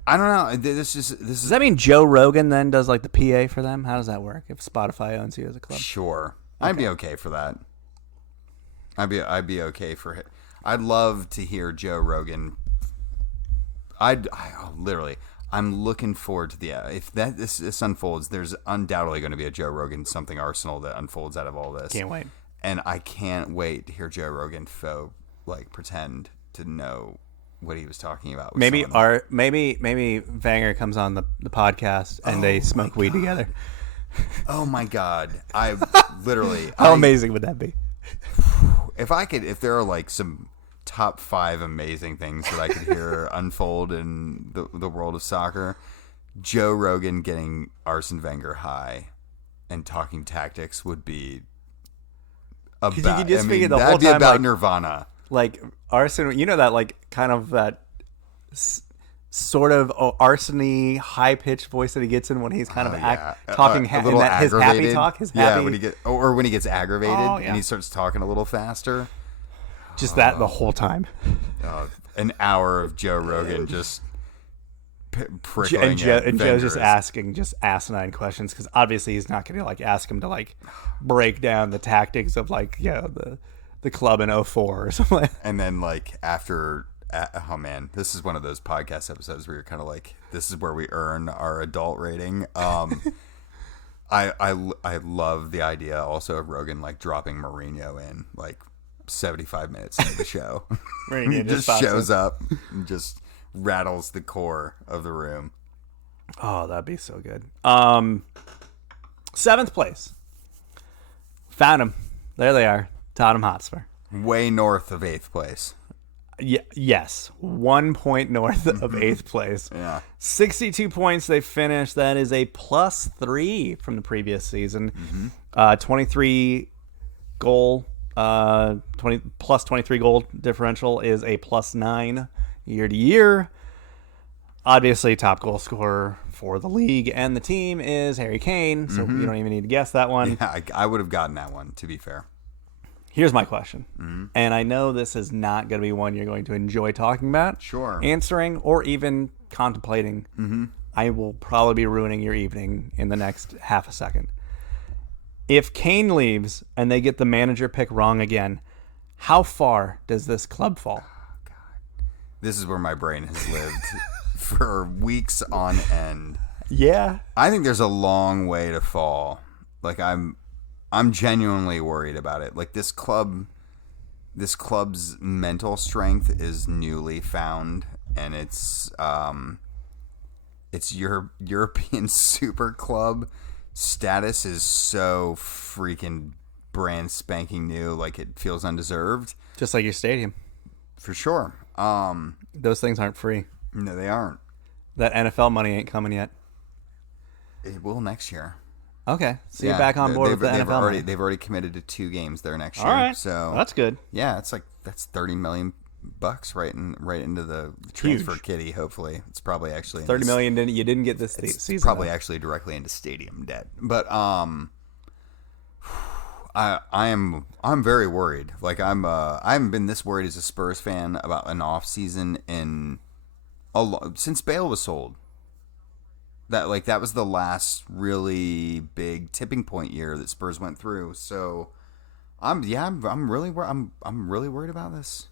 I don't know. Does that mean Joe Rogan then does like the PA for them? How does that work if Spotify owns you as a club? Sure. Okay. I'd be okay for that. I'd be okay for it. I'd love to hear Joe Rogan. Literally, I'm looking forward to if this unfolds, there's undoubtedly going to be a Joe Rogan something Arsenal that unfolds out of all this. Can't wait. And I can't wait to hear Joe Rogan like pretend to know what he was talking about. With Maybe someone. maybe Wenger comes on the podcast and they smoke weed together. Oh my God! I literally. How amazing would that be? If there are like some top 5 amazing things that I could hear unfold in the world of soccer, Joe Rogan getting Arsene Wenger high and talking tactics would be about. You could just figure the that'd whole be time, about like, Nirvana. Like Arsene, you know that like kind of that sort of arseny high pitched voice that he gets in when he's kind of talking a little his happy talk, his happy. When he gets aggravated yeah. and he starts talking a little faster. Just that the whole time. An hour of Joe Rogan just prickling and Joe's just asking just asinine questions because obviously he's not going to like ask him to like break down the tactics of like the club in 2004 or something. And then like after. Oh man, this is one of those podcast episodes where you're kind of like, this is where we earn our adult rating. I love the idea also of Rogan like dropping Mourinho in like 75 minutes into the show. Mourinho just shows up and just rattles the core of the room. Oh, that'd be so good. 7th place. Found them. There they are. Tottenham Hotspur. Way north of 8th place. Yes, 1 point north of 8th place. Yeah, 62 points they finished. That is a +3 from the previous season. 23 goal, 23 goal differential is a +9 year to year. Obviously, top goal scorer for the league and the team is Harry Kane. So you don't even need to guess that one. Yeah, I would have gotten that one. To be fair. Here's my question, and I know this is not going to be one you're going to enjoy talking about, answering, or even contemplating. I will probably be ruining your evening in the next half a second. If Kane leaves and they get the manager pick wrong again, how far does this club fall? Oh, God. This is where my brain has lived for weeks on end. Yeah. I think there's a long way to fall. Like I'm genuinely worried about it. Like this club's mental strength is newly found, and it's European super club status is so freaking brand spanking new. Like it feels undeserved. Just like your stadium. For sure. Those things aren't free. No, they aren't. That NFL money ain't coming yet. It will next year. Okay, so you're back on board with the NFL money. They've already committed to 2 games there next year. All right, so that's good. Yeah, that's $30 million right into the transfer kitty. Hopefully, it's probably actually $30 million. You didn't get this season. It's probably actually directly into stadium debt. But I'm very worried. Like I haven't been this worried as a Spurs fan about an off season since Bale was sold. That was the last really big tipping point year that Spurs went through. So I'm really worried about this.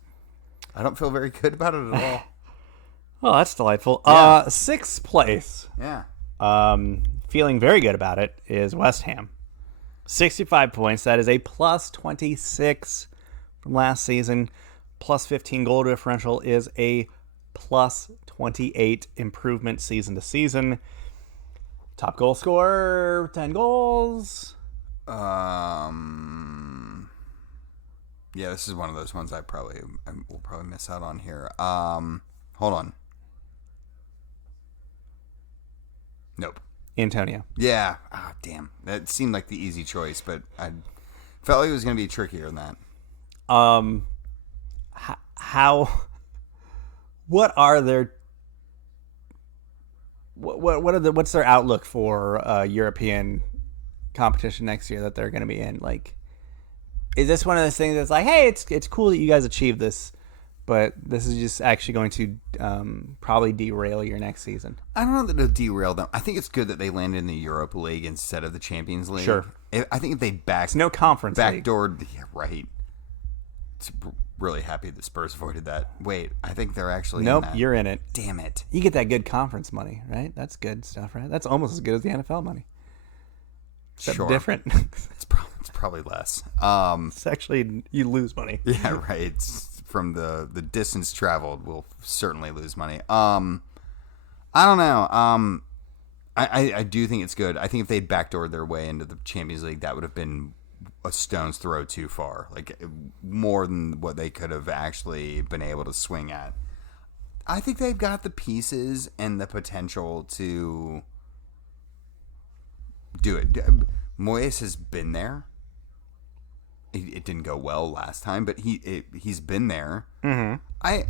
I don't feel very good about it at all. Well, that's delightful. Yeah. 6th place. Yeah. Feeling very good about it is West Ham. 65 points. That is a +26 from last season. +15 goal differential is a +28 improvement season to season. Top goal scorer, 10 goals. Yeah, this is one of those ones I will probably miss out on here. Hold on. Nope. Antonio. Yeah. Ah, damn. That seemed like the easy choice, but I felt like it was going to be trickier than that. What are their what's their outlook for European competition next year that they're going to be in? Like, is this one of those things that's like, hey, it's cool that you guys achieved this, but this is just actually going to probably derail your next season? I don't know that it'll derail them. I think it's good that they landed in the Europa League instead of the Champions League. Sure. I think if they it's no conference backdoored, yeah, right. It's really happy that Spurs avoided that. Wait, I think they're actually Nope, in that. you're in it. Damn it. You get that good conference money, right? That's good stuff, right? That's almost as good as the NFL money. Except Sure. different. It's probably less. It's actually, you lose money. Yeah, right. It's from the distance traveled will certainly lose money. I don't know. I do think it's good. I think if they'd backdoored their way into the Champions League, that would have been a stone's throw too far. Like, more than what they could have actually been able to swing at. I think they've got the pieces and the potential to do it. Moyes has been there. It didn't go well last time, but he's been there. Mm-hmm.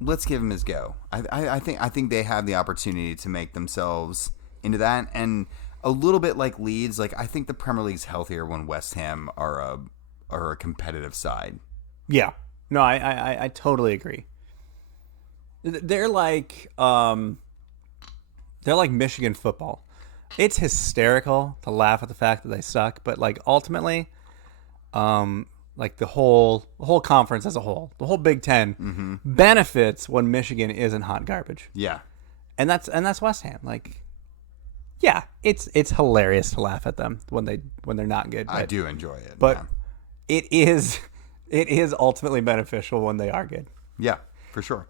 Let's give him his go. I think they have the opportunity to make themselves into that, and a little bit like Leeds. Like, I think the Premier League's healthier when West Ham are a competitive side. Yeah, no, I totally agree. They're like Michigan football. It's hysterical to laugh at the fact that they suck, but like ultimately, like the whole conference as a whole, the whole Big Ten benefits when Michigan isn't hot garbage. Yeah, and that's West Ham. Like, yeah, it's hilarious to laugh at them when they're not good. I do enjoy it, but it is ultimately beneficial when they are good. Yeah, for sure.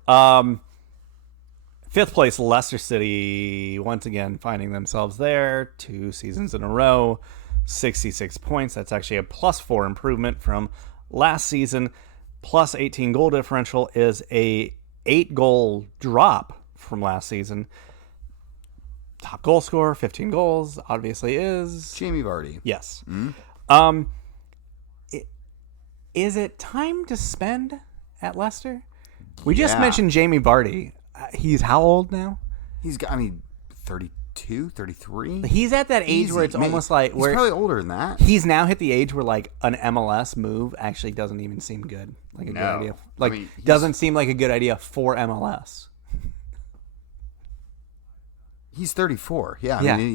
Fifth place, Leicester City, once again finding themselves there 2 seasons in a row, 66 points. That's actually a +4 improvement from last season. Plus 18 goal differential is a 8-goal drop from last season. Top goal scorer, 15 goals, obviously is Jamie Vardy. Yes. Is it time to spend at Leicester? We just mentioned Jamie Vardy. He's how old now? He's got, 32, 33? He's at that age where it's almost like... He's probably older than that. He's now hit the age where like an MLS move actually doesn't even seem good. Like a good idea. Like, doesn't seem like a good idea for MLS. He's 34. Yeah. Yeah. I mean,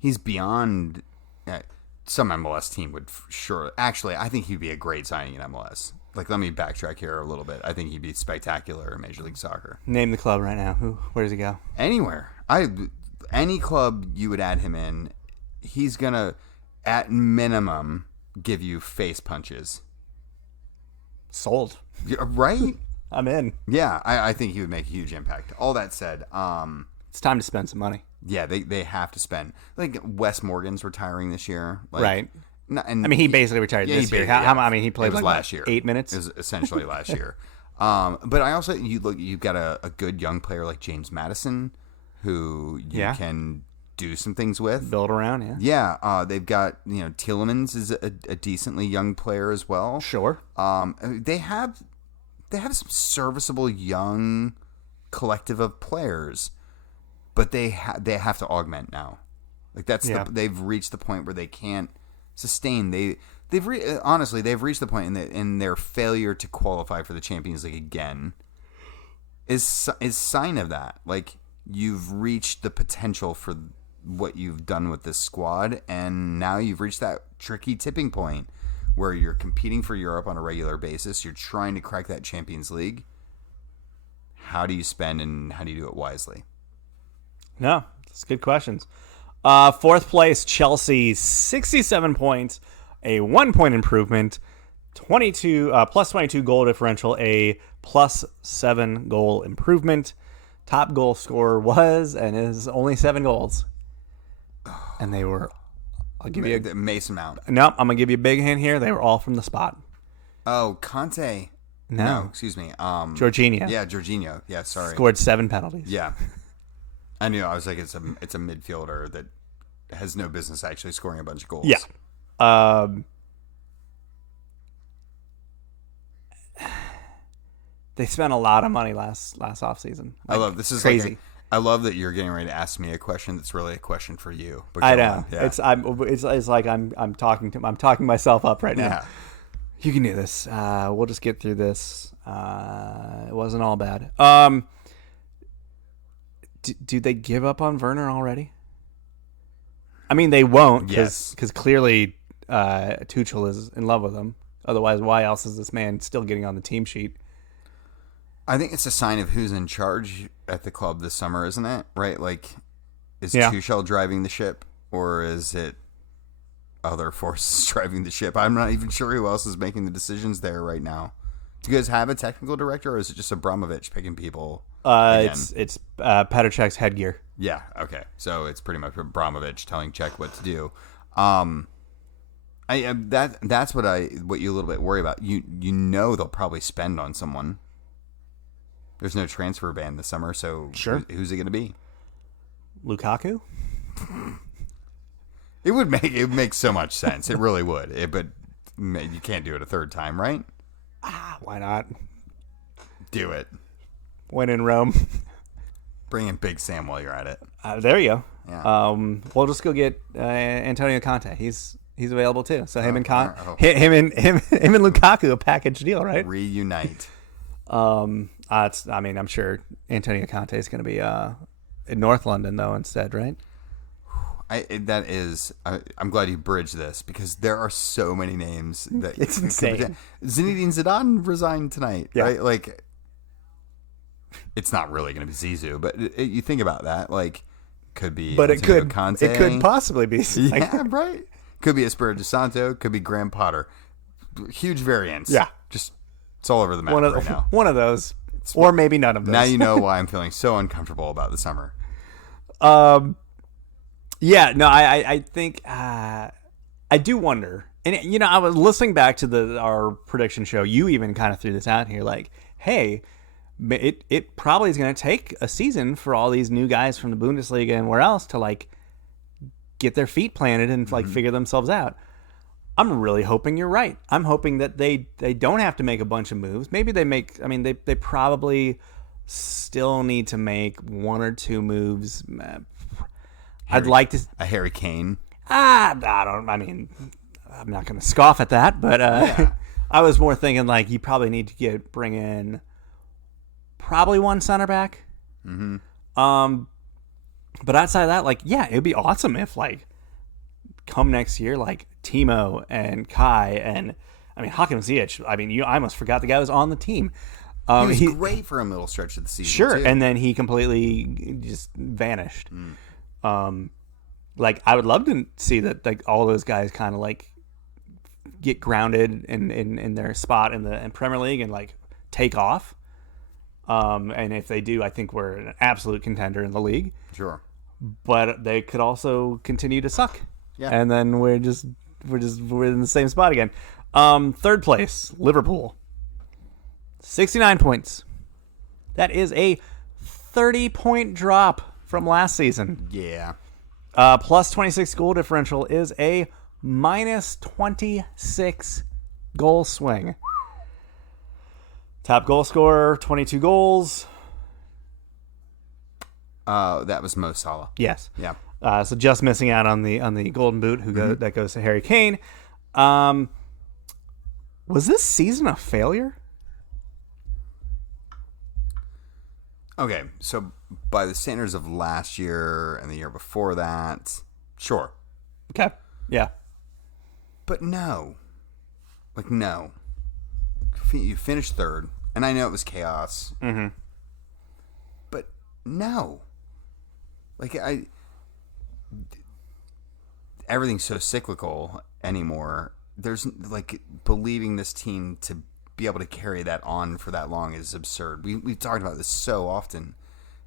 he's beyond... some MLS team would sure... Actually, I think he'd be a great signing in MLS. Like, let me backtrack here a little bit. I think he'd be spectacular in Major League Soccer. Name the club right now. Where does he go? Anywhere. Any club you would add him in, he's going to, at minimum, give you face punches. Sold. Right? I'm in. Yeah, I think he would make a huge impact. All that said, it's time to spend some money. Yeah, they have to spend. Like, Wes Morgan's retiring this year. Like, right. And he basically retired this year. He played like last year. 8 minutes. It was essentially last year. But I also you've got a good young player like James Madison, who you can do some things with, build around. Yeah. They've got Tielemans is a decently young player as well. Sure. They have some serviceable young collective of players, but they have to augment now. Like they've reached the point where they can't sustain. They've reached the point in their failure to qualify for the Champions League again is sign of that. Like, you've reached the potential for what you've done with this squad, and now you've reached that tricky tipping point where you're competing for Europe on a regular basis. You're trying to crack that Champions League. How do you spend, and how do you do it wisely? No, it's good questions. Fourth place, Chelsea, 67 points, a 1-point improvement, 22 plus 22 goal differential, a plus 7 goal improvement. Top goal scorer was and is only 7 goals, and they were. I'll give you a Mason Mount. No, I'm gonna give you a big hint here. They were all from the spot. Oh, Conte. No, excuse me. Jorginho. Yeah, Jorginho. Yeah, sorry. Scored 7 penalties. Yeah. I knew. I was like, it's a midfielder that has no business actually scoring a bunch of goals. Yeah. They spent a lot of money last offseason. I love this is crazy. I love that you're getting ready to ask me a question that's really a question for you. But I know. Yeah. It's like I'm talking myself up right now. Yeah. You can do this. We'll just get through this. It wasn't all bad. Do they give up on Werner already? I mean, they won't because clearly Tuchel is in love with him. Otherwise, why else is this man still getting on the team sheet? I think it's a sign of who's in charge at the club this summer, isn't it? Right? Like, is Tuchel driving the ship, or is it other forces driving the ship. I'm not even sure who else is making the decisions there right now. Do you guys have a technical director, or is it just Abramovich picking people? It's Petr Cech's headgear. Yeah, okay. So it's pretty much Abramovich telling Czech what to do. That's what you a little bit worry about. You know they'll probably spend on someone. There's no transfer ban this summer, so sure. Who's it going to be? Lukaku? It would make so much sense. It really would. But you can't do it a third time, right? Why not? Do it. When in Rome. Bring in Big Sam while you're at it. There you go. Yeah. We'll just go get Antonio Conte. He's available too. So him and Lukaku, a package deal, right? Reunite. I'm sure Antonio Conte is going to be in North London though instead, right? I'm glad you bridged this because there are so many names that it's insane. Zinedine Zidane resigned tonight, yeah. Right? Like, it's not really going to be Zizou, but you think about that, like, could be. But Antonio Conte. It could possibly be. Yeah, right. Could be Espirito Santo. Could be Graham Potter. Huge variance. Yeah, just it's all over the map right now. One of those, or maybe none of those. Now you know why I'm feeling so uncomfortable about the summer. Yeah, no, I think I do wonder, and I was listening back to our prediction show. You even kind of threw this out here, like, hey, it probably is going to take a season for all these new guys from the Bundesliga and where else to like get their feet planted and like figure themselves out. I'm really hoping you're right. I'm hoping that they don't have to make a bunch of moves. Maybe they make. I mean, they probably still need to make one or two moves. I'd like to a Harry Kane. I'm not going to scoff at that, but Yeah. I was more thinking like you probably need to bring in probably one center back. Mm-hmm. But outside of that, like, yeah, it'd be awesome if like come next year, like Timo and Kai and Hakim Ziyech. I almost forgot the guy was on the team. He was great for a middle stretch of the season. Sure, too. and then he completely just vanished. Like I would love to see that like all those guys kind of like get grounded in their spot in Premier League and like take off. And if they do, I think we're an absolute contender in the league. Sure. But they could also continue to suck. Yeah. And then we're in the same spot again. Third place, Liverpool. 69 points. That is a 30-point drop from last season. Yeah. Plus 26 goal differential is a minus 26 goal swing. Top goal scorer, 22 goals. That was Mo Salah. Yes. Yeah. So just missing out on the Golden Boot, that goes to Harry Kane. Was this season a failure? Okay, so by the standards of last year and the year before that, sure. Okay. Yeah. But no. Like, no. You finished third, and I know it was chaos. Mm-hmm. But no. Like, everything's so cyclical anymore. There's, like, believing this team to be able to carry that on for that long is absurd. We've talked about this so often.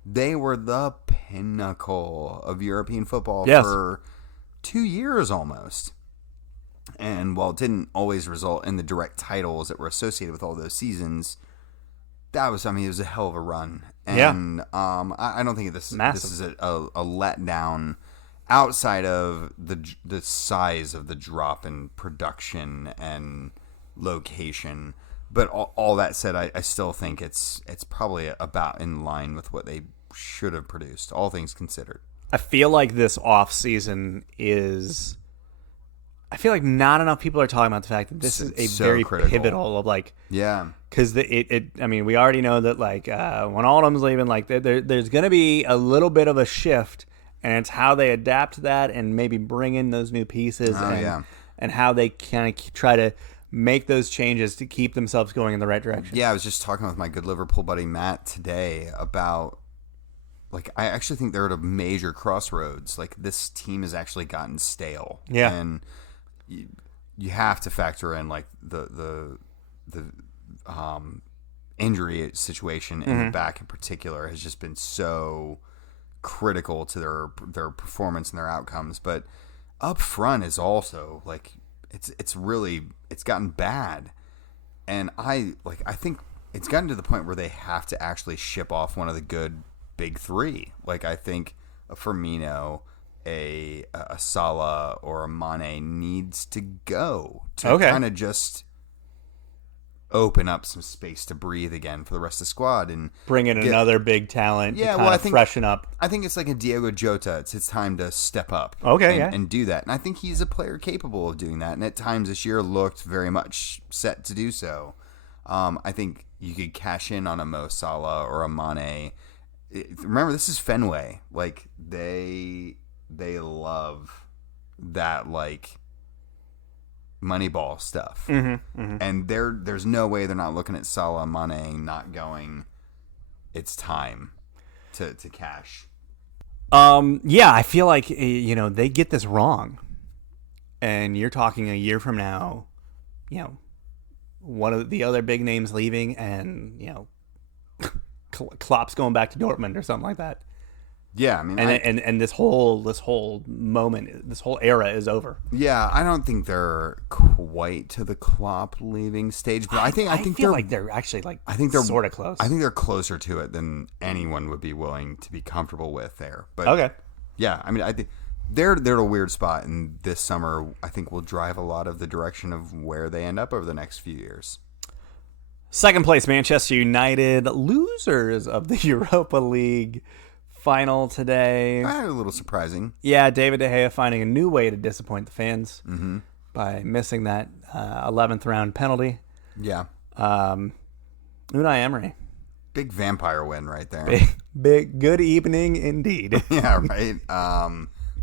They were the pinnacle of European football for 2 years almost. And while it didn't always result in the direct titles that were associated with all those seasons, it was a hell of a run. And I don't think this is a letdown outside of the size of the drop in production and location. But all that said, I still think it's probably about in line with what they should have produced, all things considered. I feel like this offseason is... I feel like not enough people are talking about the fact that this is a so very critical. pivotal of like... Yeah. Because we already know that like when Oldham's leaving, like there's going to be a little bit of a shift, and it's how they adapt to that and maybe bring in those new pieces and how they kind of try to make those changes to keep themselves going in the right direction. Yeah, I was just talking with my good Liverpool buddy Matt today about, like, I actually think they're at a major crossroads. Like, this team has actually gotten stale. Yeah. And you have to factor in like the injury situation in the back in particular has just been so critical to their performance and their outcomes. But up front is also like it's gotten bad, and I think it's gotten to the point where they have to actually ship off one of the good big three. Like I think a Firmino, a Salah, or a Mane needs to go to kind of just open up some space to breathe again for the rest of the squad and bring in another big talent. Yeah, to freshen up. I think it's like a Diego Jota. It's his time to step up. And do that. And I think he's a player capable of doing that. And at times this year looked very much set to do so. I think you could cash in on a Mo Salah or a Mane. Remember, this is Fenway. Like they love that like Moneyball stuff, and there's no way they're not looking at Salah, Mane, not going. It's time to cash. Yeah, I feel like they get this wrong, and you're talking a year from now, one of the other big names leaving, and Klopp's going back to Dortmund or something like that. Yeah, I mean, and this whole moment, this whole era is over. Yeah, I don't think they're quite to the Klopp leaving stage, but I think they're actually sort of close. I think they're closer to it than anyone would be willing to be comfortable with there. But okay, yeah, I mean, I think they're at a weird spot, and this summer I think will drive a lot of the direction of where they end up over the next few years. Second place, Manchester United, losers of the Europa League final today. A little surprising. Yeah, David De Gea finding a new way to disappoint the fans by missing that 11th round penalty. Yeah. Unai Emery. Big vampire win right there. Big good evening indeed. Yeah, right.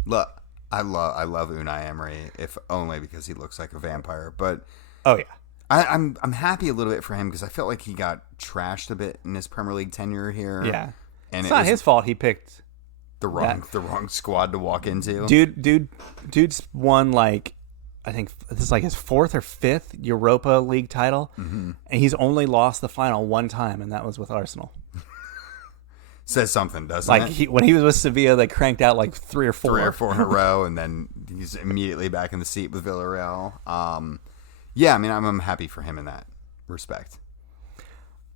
Look, I love Unai Emery, if only because he looks like a vampire. But oh yeah. I'm happy a little bit for him because I felt like he got trashed a bit in his Premier League tenure here. Yeah. And it's not his fault he picked the wrong squad to walk into. Dude's won like I think this is like his 4th or 5th Europa League title, and he's only lost the final one time, and that was with Arsenal. Says something, doesn't it? Like when he was with Sevilla, they cranked out like 3 or 4 in a row, and then he's immediately back in the seat with Villarreal. Yeah, I mean, I'm happy for him in that respect.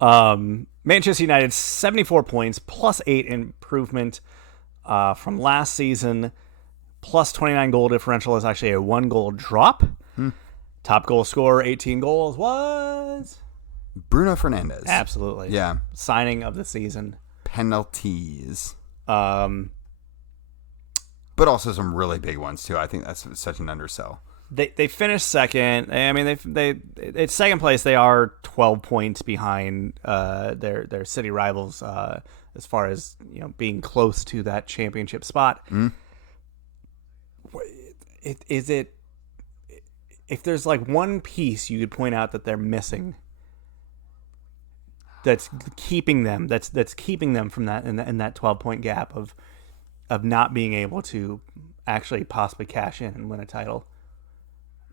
Manchester United 74 points, plus 8 improvement from last season, plus 29 goal differential is actually a 1 goal drop. Top goal scorer, 18 goals was Bruno Fernandes. Absolutely. Yeah. Signing of the season. Penalties. But also some really big ones too. I think that's such an undersell. They finished second. I mean, it's second place. They are 12 points behind their city rivals as far as being close to that championship spot. If there's like one piece you could point out that they're missing, that's keeping them from that in that 12-point gap of not being able to actually possibly cash in and win a title.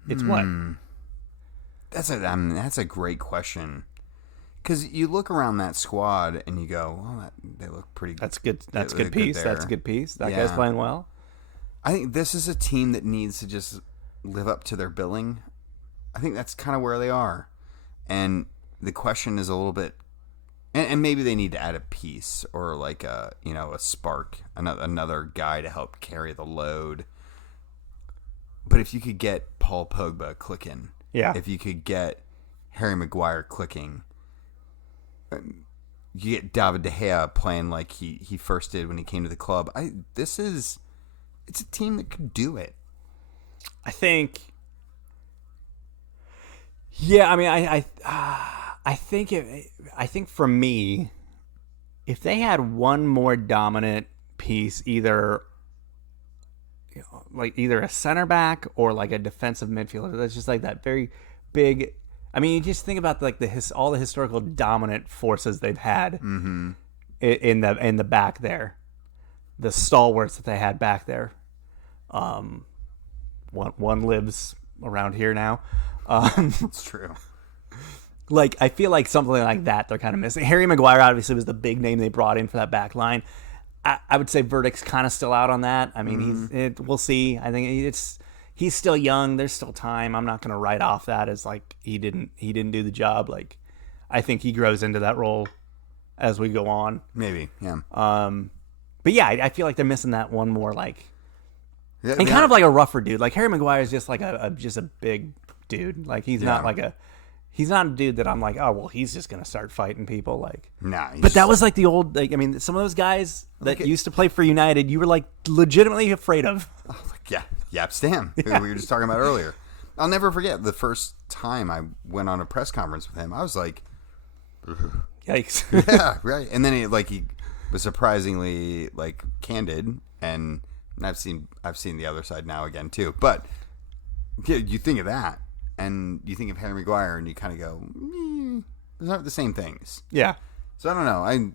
It's what? That's a great question. Because you look around that squad and you go, well, they look pretty. That's good. That's a good piece. That's a good piece. That guy's playing well. I think this is a team that needs to just live up to their billing. I think that's kind of where they are, and the question is a little bit, and maybe they need to add a piece or like a spark, another guy to help carry the load. But if you could get Paul Pogba clicking, if you could get Harry Maguire clicking, you get David De Gea playing like he first did when he came to the club. It's a team that could do it. I think. Yeah, I mean, I think for me, if they had one more dominant piece, either a center back or like a defensive midfielder, that's just like that very big. I mean, you just think about like all the historical dominant forces they've had in the back there, the stalwarts that they had back there. One lives around here now. It's true. Like, I feel like something like that they're kind of missing. Harry Maguire obviously was the big name they brought in for that back line. I would say Verdict's kind of still out on that. I mean, we'll see. I think he's still young. There's still time. I'm not going to write off that as like he didn't do the job. Like, I think he grows into that role as we go on. Maybe, yeah. But yeah, I feel like they're missing that one more like, and kind of like a rougher dude. Like Harry Maguire is just like a big dude. Like he's not like he's not a dude that I'm like, oh well, he's just gonna start fighting people. Like, nah. But that was like the old, like, I mean, some of those guys that used to play for United, you were like legitimately afraid of. Oh, yeah, Yap Stam, who we were just talking about earlier. I'll never forget the first time I went on a press conference with him. I was like, yikes. Yeah, right. And then he was surprisingly like candid, and I've seen the other side now again too. But yeah, you think of that, and you think of Harry Maguire, and you kind of go, those aren't the same things. Yeah. So I don't know.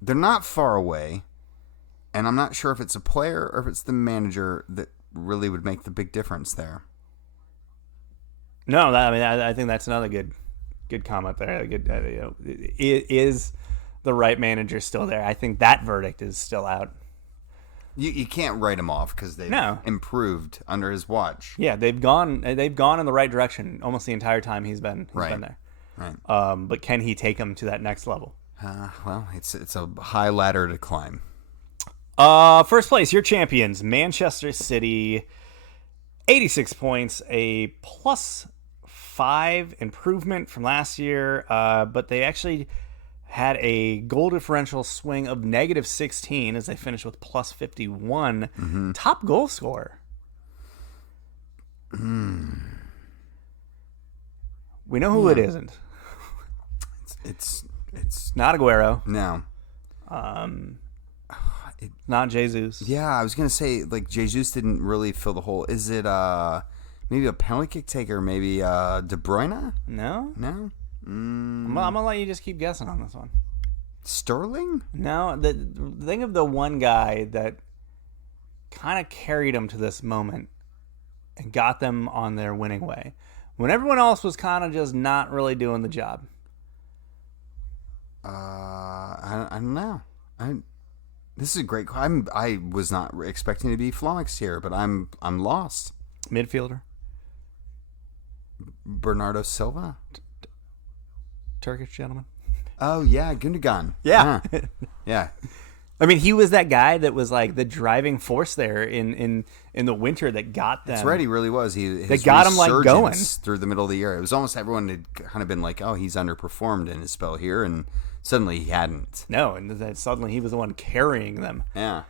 They're not far away, and I'm not sure if it's a player or if it's the manager that really would make the big difference there. No, I think that's another good comment there. Good, is the right manager still there? I think that verdict is still out. You can't write him off because they've improved under his watch. Yeah, they've gone in the right direction almost the entire time he's been there. Right. But can he take them to that next level? Well, it's a high ladder to climb. First place, your champions, Manchester City, 86 points, a +5 improvement from last year, but they actually had a goal differential swing of -16 as they finished with +51. Mm-hmm. Top goal scorer. We know who it isn't. It's not Aguero. No. Not Jesus. Yeah, I was gonna say like Jesus didn't really fill the hole. Is it maybe a penalty kick taker? Maybe De Bruyne? No. I'm gonna let you just keep guessing on this one. Sterling? No. Think of the one guy that kind of carried them to this moment and got them on their winning way when everyone else was kind of just not really doing the job. I don't know. This is a great. I was not expecting to be flummoxed here, but I'm lost. Midfielder. Bernardo Silva. Turkish gentleman. Oh yeah, Gundogan. Yeah. Yeah. I mean, he was that guy that was like the driving force there in the winter that got them. That's right, he really was. His got him like going through the middle of the year. It was almost everyone had kind of been like, "Oh, he's underperformed in his spell here," and suddenly he hadn't. No, and then suddenly he was the one carrying them. Yeah.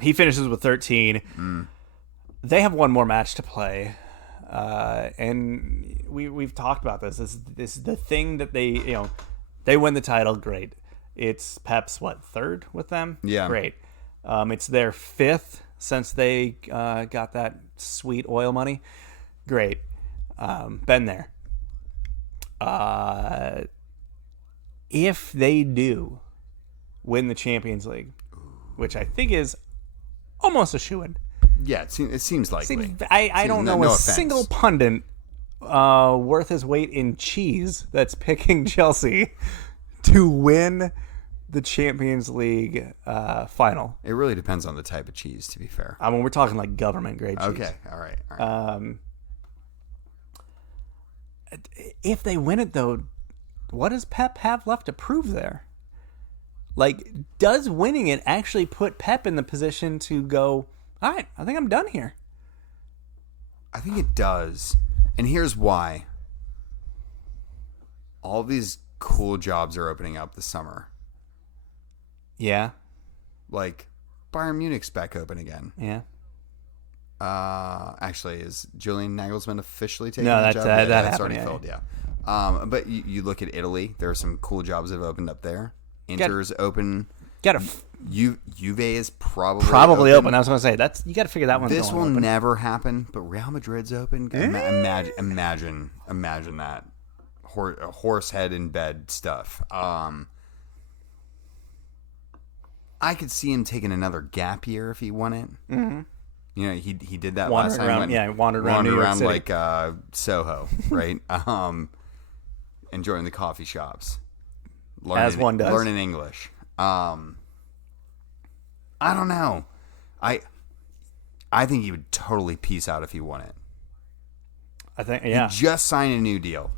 He finishes with 13. They have one more match to play, and we've talked about this. This is the thing that they win the title. Great. It's Pep's third with them. Yeah. Great. It's their fifth since they got that sweet oil money. Great. Been there. If they do win the Champions League, which I think is almost a shoo-in. Yeah, it seems likely. I don't know a single pundit worth his weight in cheese that's picking Chelsea to win the Champions League final. It really depends on the type of cheese, to be fair. I mean, we're talking like government-grade cheese. Okay, all right. If they win it, though, what does Pep have left to prove there? Like, does winning it actually put Pep in the position to go, all right, I think I'm done here? I think it does. And here's why. All these cool jobs are opening up this summer. Yeah. Like, Bayern Munich's back open again. Yeah. Actually, is Julian Nagelsmann officially taking the job? That's already filled, yeah. But you look at Italy, there are some cool jobs that have opened up there. Inter's open. Juve is probably open. I was going to say you got to figure that one. This will open. never happen, but Real Madrid's open. Imagine that horse head in bed stuff. I could see him taking another gap year if he won it. Mm-hmm. You know, he did that Wandered last time. around, wandered around New York City. like Soho, right? Enjoying the coffee shops, as one does, learning English. I don't know. I think he would totally peace out if he won it. I think, He just signed a new deal.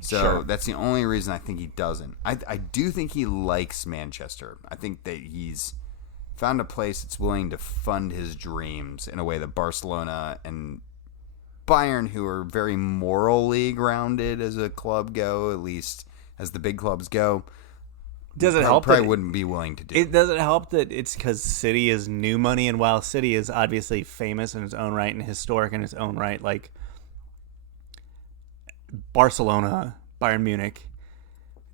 So that's the only reason I think he doesn't. I do think he likes Manchester. I think that he's found a place that's willing to fund his dreams in a way that Barcelona and Bayern, who are very morally grounded as a club go, at least as the big clubs go, does it help? Probably wouldn't be willing to do. It doesn't help that it's because City is new money, and while City is obviously famous in its own right and historic in its own right, like Barcelona, Bayern Munich,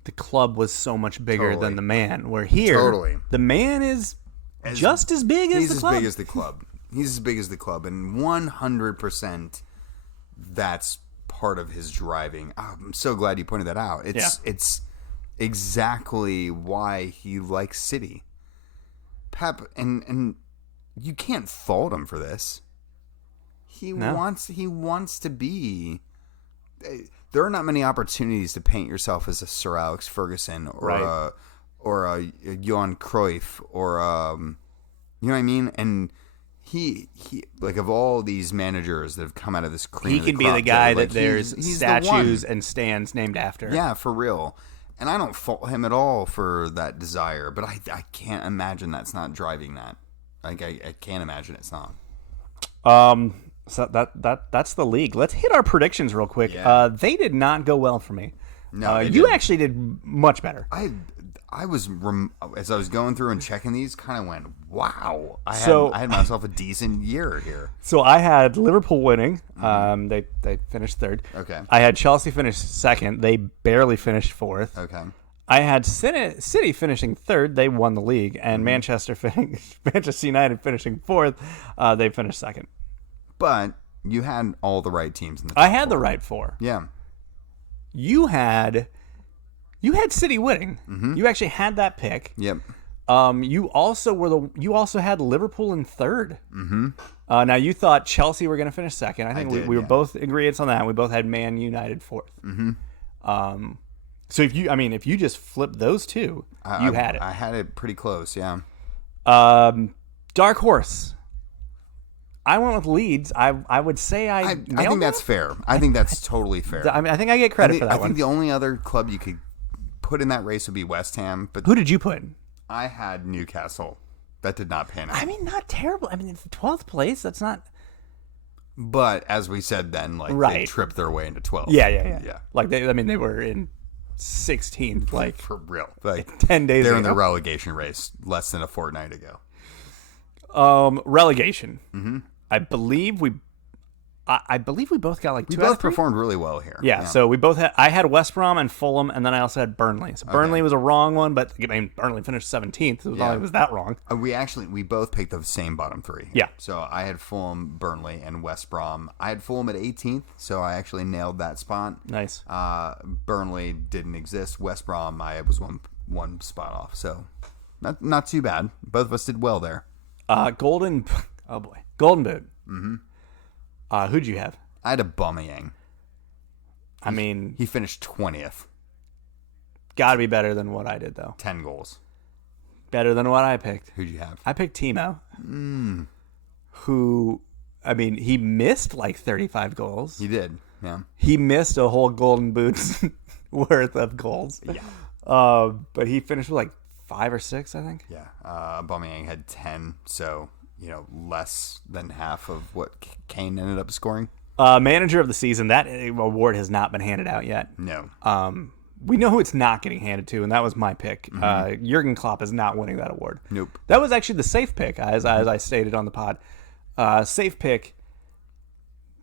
the club was so much bigger than the man. Where here, the man is just as big as the club. He's as big as the club. He's as big as the club, and 100%. That's part of his driving. Oh, I'm so glad you pointed that out. It's exactly why he likes City. Pep, and you can't fault him for this. He wants to be. There are not many opportunities to paint yourself as a Sir Alex Ferguson or a Johan Cruyff or you know what I mean? And he like, of all these managers that have come out of this cream, he can be the guy that there's statues and stands named after. Yeah, for real. And I don't fault him at all for that desire, but I can't imagine that's not driving that. Like I can't imagine it's not. So that's the league. Let's hit our predictions real quick. Yeah. They did not go well for me. No, you actually did much better. I was as I was going through and checking these, kind of went, wow. I had myself a decent year here. So I had Liverpool winning. They finished third. Okay. I had Chelsea finish second. They barely finished fourth. Okay. I had City finishing third. They won the league, and Manchester United finishing fourth. They finished second. But you had all the right teams in the top I had four. the right four. Yeah. You had City winning. Mm-hmm. You actually had that pick. Yep. You also had Liverpool in third. Mm-hmm. Now you thought Chelsea were going to finish second. I think we were both agreed on that. We both had Man United fourth. Mm-hmm. So if you just flip those two, you had it. I had it pretty close. Yeah. Dark horse. I went with Leeds. I would say I think that's fair. I think that's totally fair. I think I get credit for that one. I think the only other club you could put in that race would be West Ham. But who did you put? I had Newcastle. That did not pan out. I mean, not terrible. I mean, it's 12th place. That's not. But as we said then, like they tripped their way into 12th. Yeah. Like they were in 16th. Like for real. Like 10 days. They're ago. in the relegation race less than a fortnight ago. Relegation. Mm-hmm. I believe we both got like two. We both performed really well here. Yeah, so we both had. I had West Brom and Fulham, and then I also had Burnley. So Burnley was a wrong one, but I mean Burnley finished 17th. So it was that wrong. We both picked the same bottom three. Yeah. So I had Fulham, Burnley, and West Brom. I had Fulham at 18th, so I actually nailed that spot. Nice. Burnley didn't exist. West Brom, I was one spot off. So not too bad. Both of us did well there. Golden Boot. Mm-hmm. Who'd you have? I had Aubameyang. I mean, he finished 20th. Got to be better than what I did, though. 10 goals. Better than what I picked. Who'd you have? I picked Timo. Who, I mean, he missed like 35 goals. He did, yeah. He missed a whole Golden Boot's worth of goals. Yeah. But he finished with like 5 or 6, I think. Yeah. Aubameyang had 10, so... less than half of what Kane ended up scoring. Manager of the season, that award has not been handed out yet. No. We know who it's not getting handed to, and that was my pick. Mm-hmm. Jurgen Klopp is not winning that award. Nope. That was actually the safe pick, as I stated on the pod. Safe pick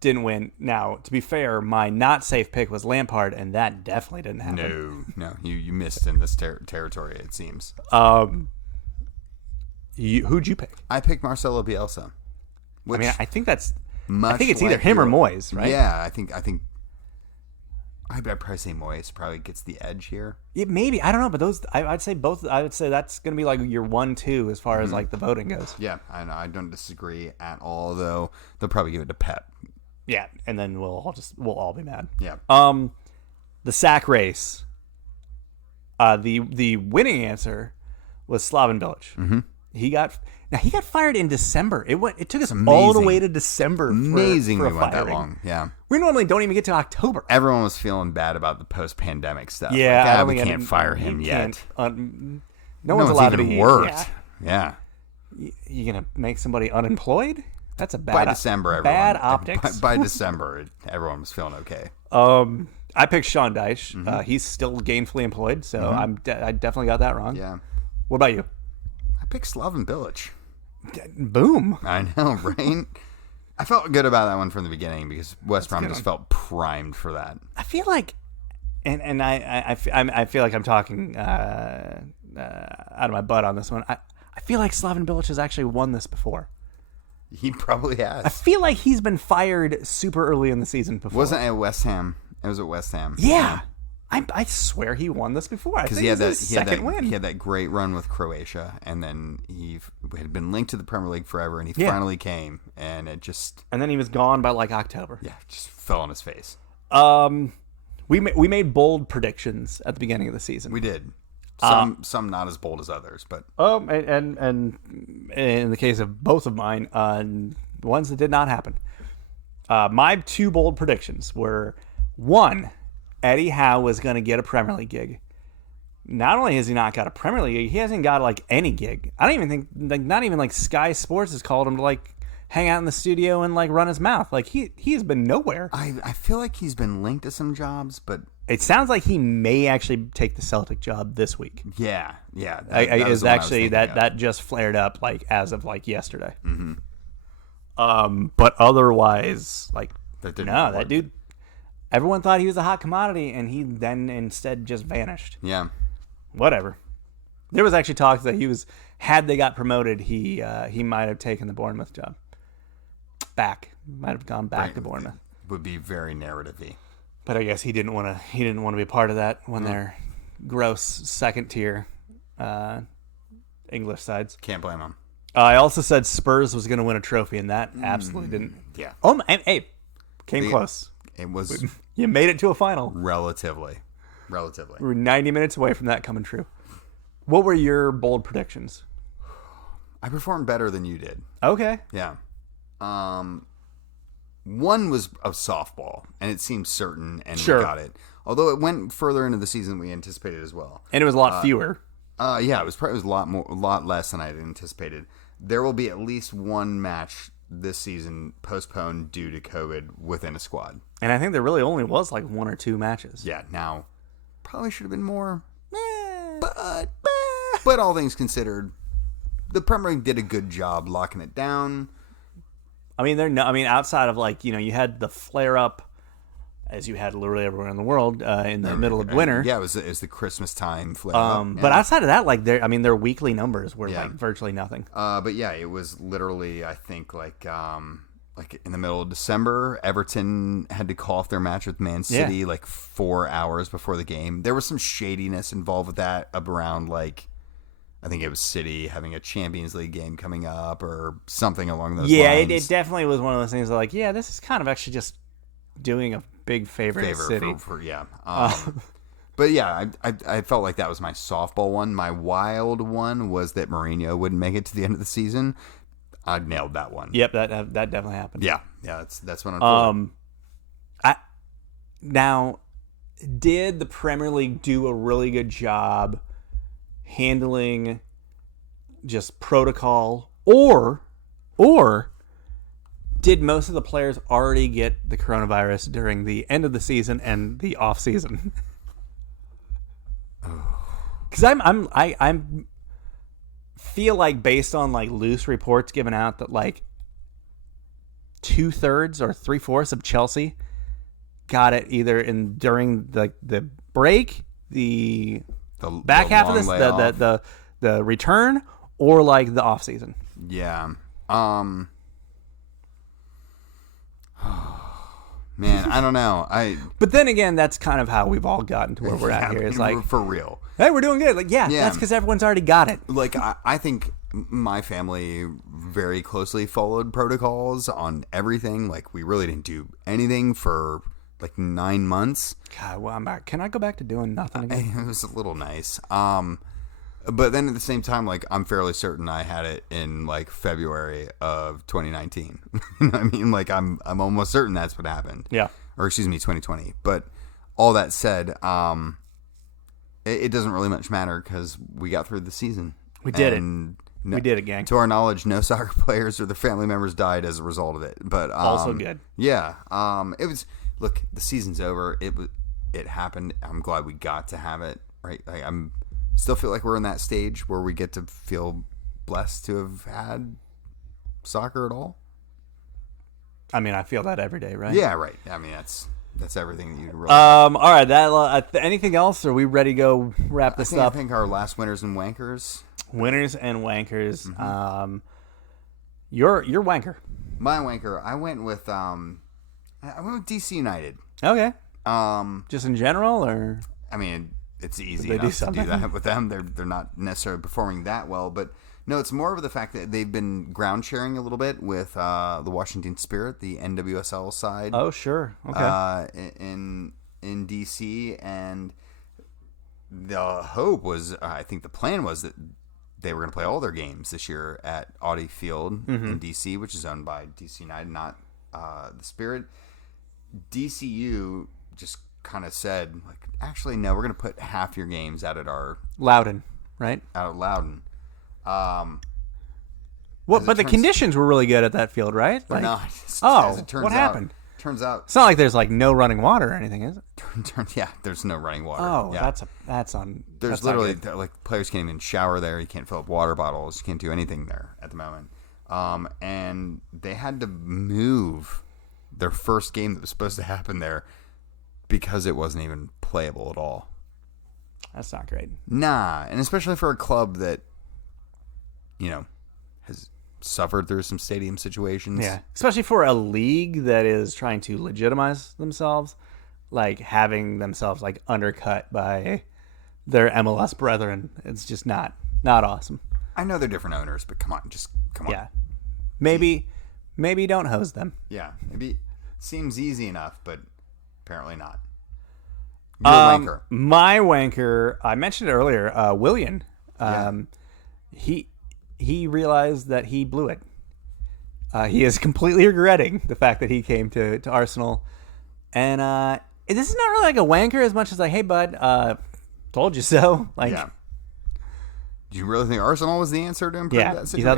didn't win. Now, to be fair, my not safe pick was Lampard, and that definitely didn't happen. No. You missed in this territory, it seems. Who'd you pick? I picked Marcelo Bielsa. I mean, I think it's either him or Moyes, right? Yeah, I think I'd probably say Moyes probably gets the edge here. Maybe, I don't know, but those I'd say both. I would say that's going to be like your 1-2 as far as like the voting goes. Yeah, I know. I don't disagree at all. Though they'll probably give it to Pep. Yeah, and then we'll all be mad. Yeah. The sack race. The winning answer was Slaven Bilic. Mm-hmm. He got fired in December. It took us all the way to December. Amazing, for we went that firing. long. Yeah, we normally don't even get to October. Everyone was feeling bad about the post-pandemic stuff. Yeah, we can't fire him yet. No one's allowed to be worked. Yeah. You gonna make somebody unemployed? That's a bad. By December, bad optics. By December, everyone was feeling okay. I picked Sean Dyche. Mm-hmm. He's still gainfully employed, so I definitely got that wrong. Yeah. What about you? I picked Slaven Bilic. Boom. I know, right? I felt good about that one from the begining because West Brom just felt primed for that. I feel like, and I feel like I'm talking out of my butt on this one. I feel like Slaven Bilic has actually won this before. He probably has. I feel like he's been fired super early in the season before. Wasn't it at West Ham? It was at West Ham. Yeah. I swear he won this before. I think he had his second win. He had that great run with Croatia, and then he had been linked to the Premier League forever, and he finally came, and it just... And then he was gone by like October. Yeah, just fell on his face. We made bold predictions at the beginning of the season. We did. Some not as bold as others, but... And in the case of both of mine, ones that did not happen. My two bold predictions were, one... Eddie Howe was going to get a Premier League gig. Not only has he not got a Premier League gig, he hasn't got like any gig. I don't even think, like, not even like Sky Sports has called him to like hang out in the studio and like run his mouth. Like he has been nowhere. I feel like he's been linked to some jobs, but it sounds like he may actually take the Celtic job this week. Yeah. That just flared up like as of like yesterday. Mm-hmm. But otherwise, like that dude. Everyone thought he was a hot commodity, and he then instead just vanished. Yeah. Whatever. There was actually talks that had they got promoted, he might have taken the Bournemouth job. Might have gone back to Bournemouth. Would be very narrative-y. But I guess he didn't want to be a part of that when they're gross second tier English sides. Can't blame him. I also said Spurs was going to win a trophy, and that absolutely didn't. Yeah. Oh, and hey, came close. It was... You made it to a final. Relatively. We're 90 minutes away from that coming true. What were your bold predictions? I performed better than you did. Okay. Yeah. One was a softball, and it seemed certain, and we got it. Although it went further into the season than we anticipated as well. And it was a lot fewer. Yeah, it was a lot less than I had anticipated. There will be at least one match this season postponed due to COVID within a squad. And I think there really only was like one or two matches. Yeah, now probably should have been more. But all things considered, the Premier League did a good job locking it down. I mean, outside of like, you had the flare up, as you had literally everywhere in the world in the middle of winter. Yeah, it was the Christmas time flare up. But outside of that, like their weekly numbers were like virtually nothing. But yeah, it was literally, I think, like in the middle of December, Everton had to call off their match with Man City like 4 hours before the game. There was some shadiness involved with that around like, I think it was City having a Champions League game coming up or something along those lines. Yeah, it definitely was one of those things that like, yeah, this is kind of actually just doing a big favor to City. But yeah, I felt like that was my softball one. My wild one was that Mourinho wouldn't make it to the end of the season. I nailed that one. Yep, that definitely happened. Yeah, that's what I'm. Now, did the Premier League do a really good job handling just protocol, or did most of the players already get the coronavirus during the end of the season and the off season? Because I'm feel like based on like loose reports given out that like 2/3 or 3/4 of Chelsea got it either during the break, the back half of this, the return, or like the off season. Man, I don't know. But then again, that's kind of how we've all gotten to where we're at here. It's like, for real. hey, we're doing good. Like, yeah. That's because everyone's already got it. Like, I think my family very closely followed protocols on everything. Like, we really didn't do anything for like 9 months. God, well, I'm back. Can I go back to doing nothing again? It was a little nice. But then at the same time, like, I'm fairly certain I had it in like February of 2019. You know what I mean? Like, I'm almost certain that's what happened. Yeah. Or excuse me, 2020. But all that said, it doesn't really much matter because we got through the season. We did it. We did it, gang. To our knowledge, no soccer players or their family members died as a result of it. But also good. Yeah. It was. Look, the season's over. It happened. I'm glad we got to have it. Right. Like, I'm still feel like we're in that stage where we get to feel blessed to have had soccer at all. I mean, I feel that every day, right? Yeah. Right. I mean, that's everything that you really. All right. That anything else? Or are we ready to go wrap this up? I think our last winners and wankers. Winners and wankers. Mm-hmm. Your wanker. My wanker. I went with DC United. Okay. Just in general, or I mean, it's easy enough to do that with them. They're not necessarily performing that well, but no, it's more of the fact that they've been ground sharing a little bit with the Washington Spirit, the NWSL side. Oh, sure. Okay. In DC, and the hope was, I think the plan was that they were going to play all their games this year at Audi Field in DC, which is owned by DC United, not the Spirit. DCU just kind of said, like, actually, no, we're going to put half your games out at our Loudon, right? Out at Loudon. But the conditions were really good at that field, right? Like, not. What happened? Turns out it's not like there's like no running water or anything, is it? Yeah, there's no running water. Oh, yeah. that's on. There's that's literally like players can't even shower there. You can't fill up water bottles. You can't do anything there at the moment. And they had to move their first game that was supposed to happen there because it wasn't even playable at all. That's not great. Nah, and especially for a club that, you know, has suffered through some stadium situations. Yeah, especially for a league that is trying to legitimize themselves, like having themselves like undercut by their MLS brethren. It's just not awesome. I know they're different owners, but come on. Yeah, maybe don't hose them. Yeah, maybe seems easy enough, but apparently not. Your wanker. My wanker, I mentioned it earlier. Willian. He realized that he blew it. He is completely regretting the fact that he came to Arsenal. And this is not really like a wanker as much as like, hey, bud, told you so. Like, yeah. Do you really think Arsenal was the answer to improve that situation? You thought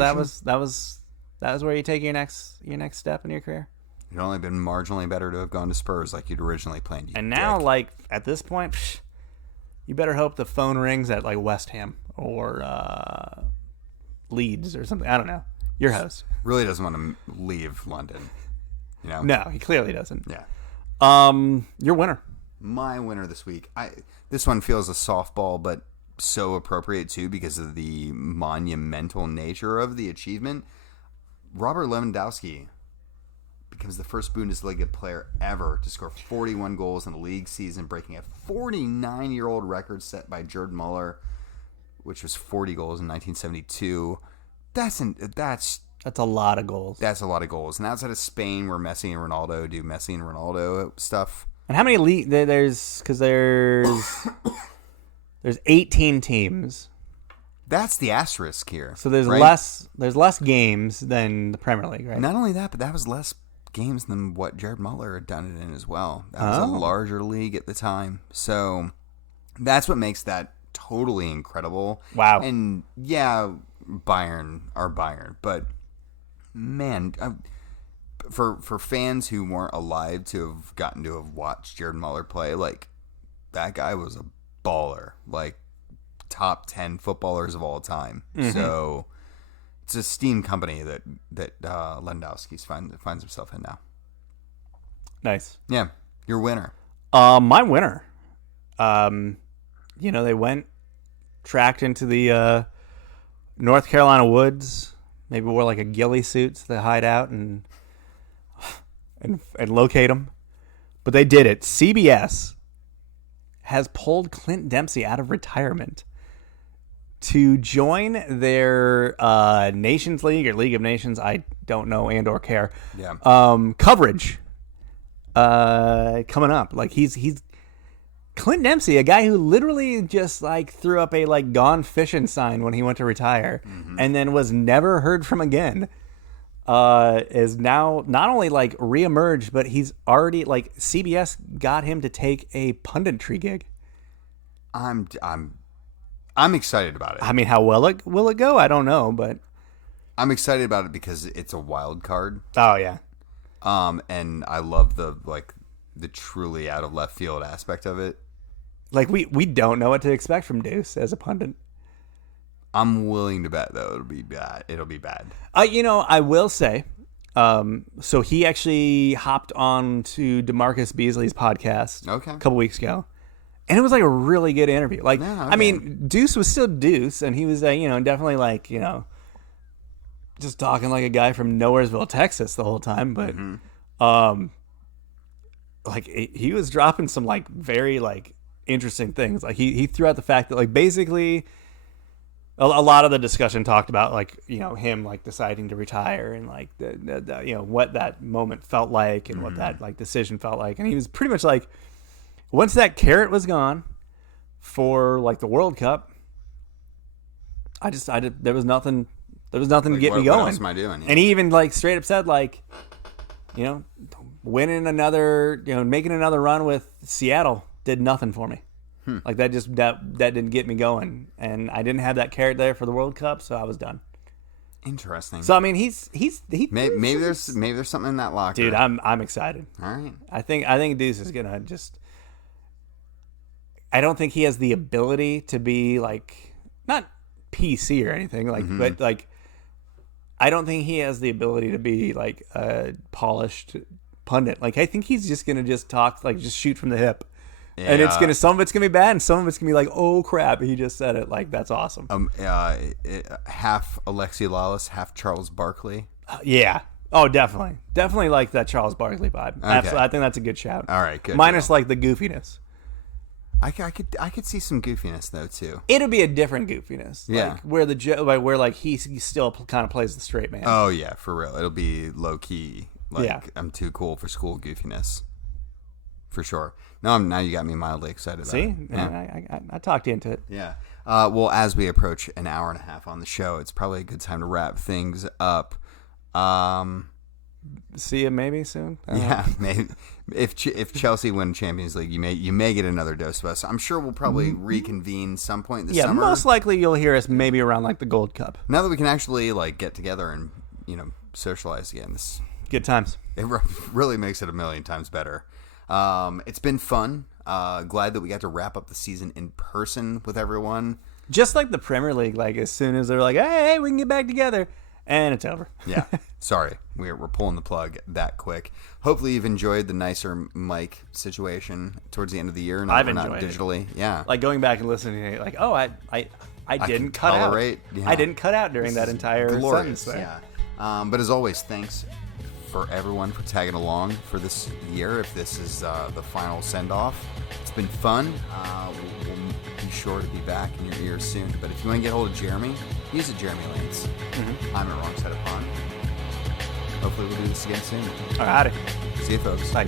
that was where you take your next step in your career? It'd only been marginally better to have gone to Spurs like you'd originally planned. And now, like, at this point, you better hope the phone rings at, like, West Ham or Leeds or something. I don't know. Your host. Really doesn't want to leave London, you know? No, he clearly doesn't. Yeah. Your winner. My winner this week. This one feels a softball, but so appropriate, too, because of the monumental nature of the achievement. Robert Lewandowski becomes the first Bundesliga player ever to score 41 goals in a league season, breaking a 49-year-old record set by Gerd Müller, which was 40 goals in 1972. That's a lot of goals. That's a lot of goals. And outside of Spain, where Messi and Ronaldo do Messi and Ronaldo stuff. And how many there's 18 teams. That's the asterisk here. So there's right? less games than the Premier League, right? Not only that, but that was less games than what Gerd Müller had done it in as well. That was a larger league at the time. So that's what makes that totally incredible. Wow. And yeah, Bayern are Bayern, but man, for fans who weren't alive to have gotten to have watched Gerd Müller play, like, that guy was a baller, like top 10 footballers of all time. Mm-hmm. So it's a steam company that Lewandowski finds himself in now. Nice. Yeah, your winner. My winner. They tracked into the North Carolina woods. Maybe wore like a ghillie suit to hide out and locate them. but they did it. CBS has pulled Clint Dempsey out of retirement to join their Nations League or League of Nations, I don't know and or care, coverage coming up. Like he's Clint Dempsey, a guy who literally just like threw up a like gone fishing sign when he went to retire and then was never heard from again, is now not only like reemerged, but he's already like CBS got him to take a punditry gig. I'm excited about it. I mean, how well will it go? I don't know, but I'm excited about it because it's a wild card. Oh yeah. And I love the truly out of left field aspect of it. Like we don't know what to expect from Deuce as a pundit. I'm willing to bet though it'll be bad. I will say, so he actually hopped on to DeMarcus Beasley's podcast a couple weeks ago. And it was like a really good interview. Like, I mean, Deuce was still Deuce, and he was, definitely like, just talking like a guy from Nowheresville, Texas the whole time. But, like, he was dropping some like very like interesting things. Like he threw out the fact that like basically a lot of the discussion talked about like him like deciding to retire and like the what that moment felt like and what that like decision felt like, and he was pretty much like, once that carrot was gone for like the World Cup, there was nothing to get me going. What else am I doing? Yeah. And he even like straight up said like, winning another, making another run with Seattle did nothing for me. Like that didn't get me going, and I didn't have that carrot there for the World Cup, so I was done. Interesting. So I mean, maybe there's something in that locker. Dude, I'm excited. All right. I think Deuce is gonna just. I don't think he has the ability to be like not PC or anything like, but like I don't think he has the ability to be like a polished pundit. Like I think he's just gonna just talk like just shoot from the hip. Yeah. And some of it's gonna be bad, and some of it's gonna be like, oh crap, he just said it. Like that's awesome. Half Alexi Lawless, half Charles Barkley. Yeah. Oh, definitely like that Charles Barkley vibe. Okay. Absolutely, I think that's a good shout. All right, good. Minus like the goofiness. I could see some goofiness though too. It'll be a different goofiness. Yeah. Like where like he still kind of plays the straight man. Oh yeah, for real. It'll be low key. Like I'm too cool for school goofiness. For sure. Now you got me mildly excited about it. See? Yeah. I talked you into it. Yeah. Well, as we approach an hour and a half on the show, it's probably a good time to wrap things up. See you maybe soon. Yeah, maybe if Chelsea win Champions League, you may get another dose of us. I'm sure we'll probably reconvene some point this summer. Yeah, most likely you'll hear us maybe around like the Gold Cup. Now that we can actually like get together and socialize again, this good times. It really makes it a million times better. It's been fun. Glad that we got to wrap up the season in person with everyone. Just like the Premier League, like as soon as they're like, hey, we can get back together, and it's over. Yeah. Sorry. We're pulling the plug that quick. Hopefully you've enjoyed the nicer mic situation towards the end of the year. I've enjoyed digitally. It. Yeah. Like going back and listening to it, like, oh, I didn't cut out. Yeah. I didn't cut out during that entire glorious, sentence there. Yeah. But as always, thanks for everyone for tagging along for this year. If this is the final send-off, it's been fun. We'll be sure to be back in your ears soon. But if you want to get hold of Jeremy, he's at Jeremy Lance. I'm at Wrong Side of Pond. Hopefully we'll do this again soon. All righty. See you, folks. Bye.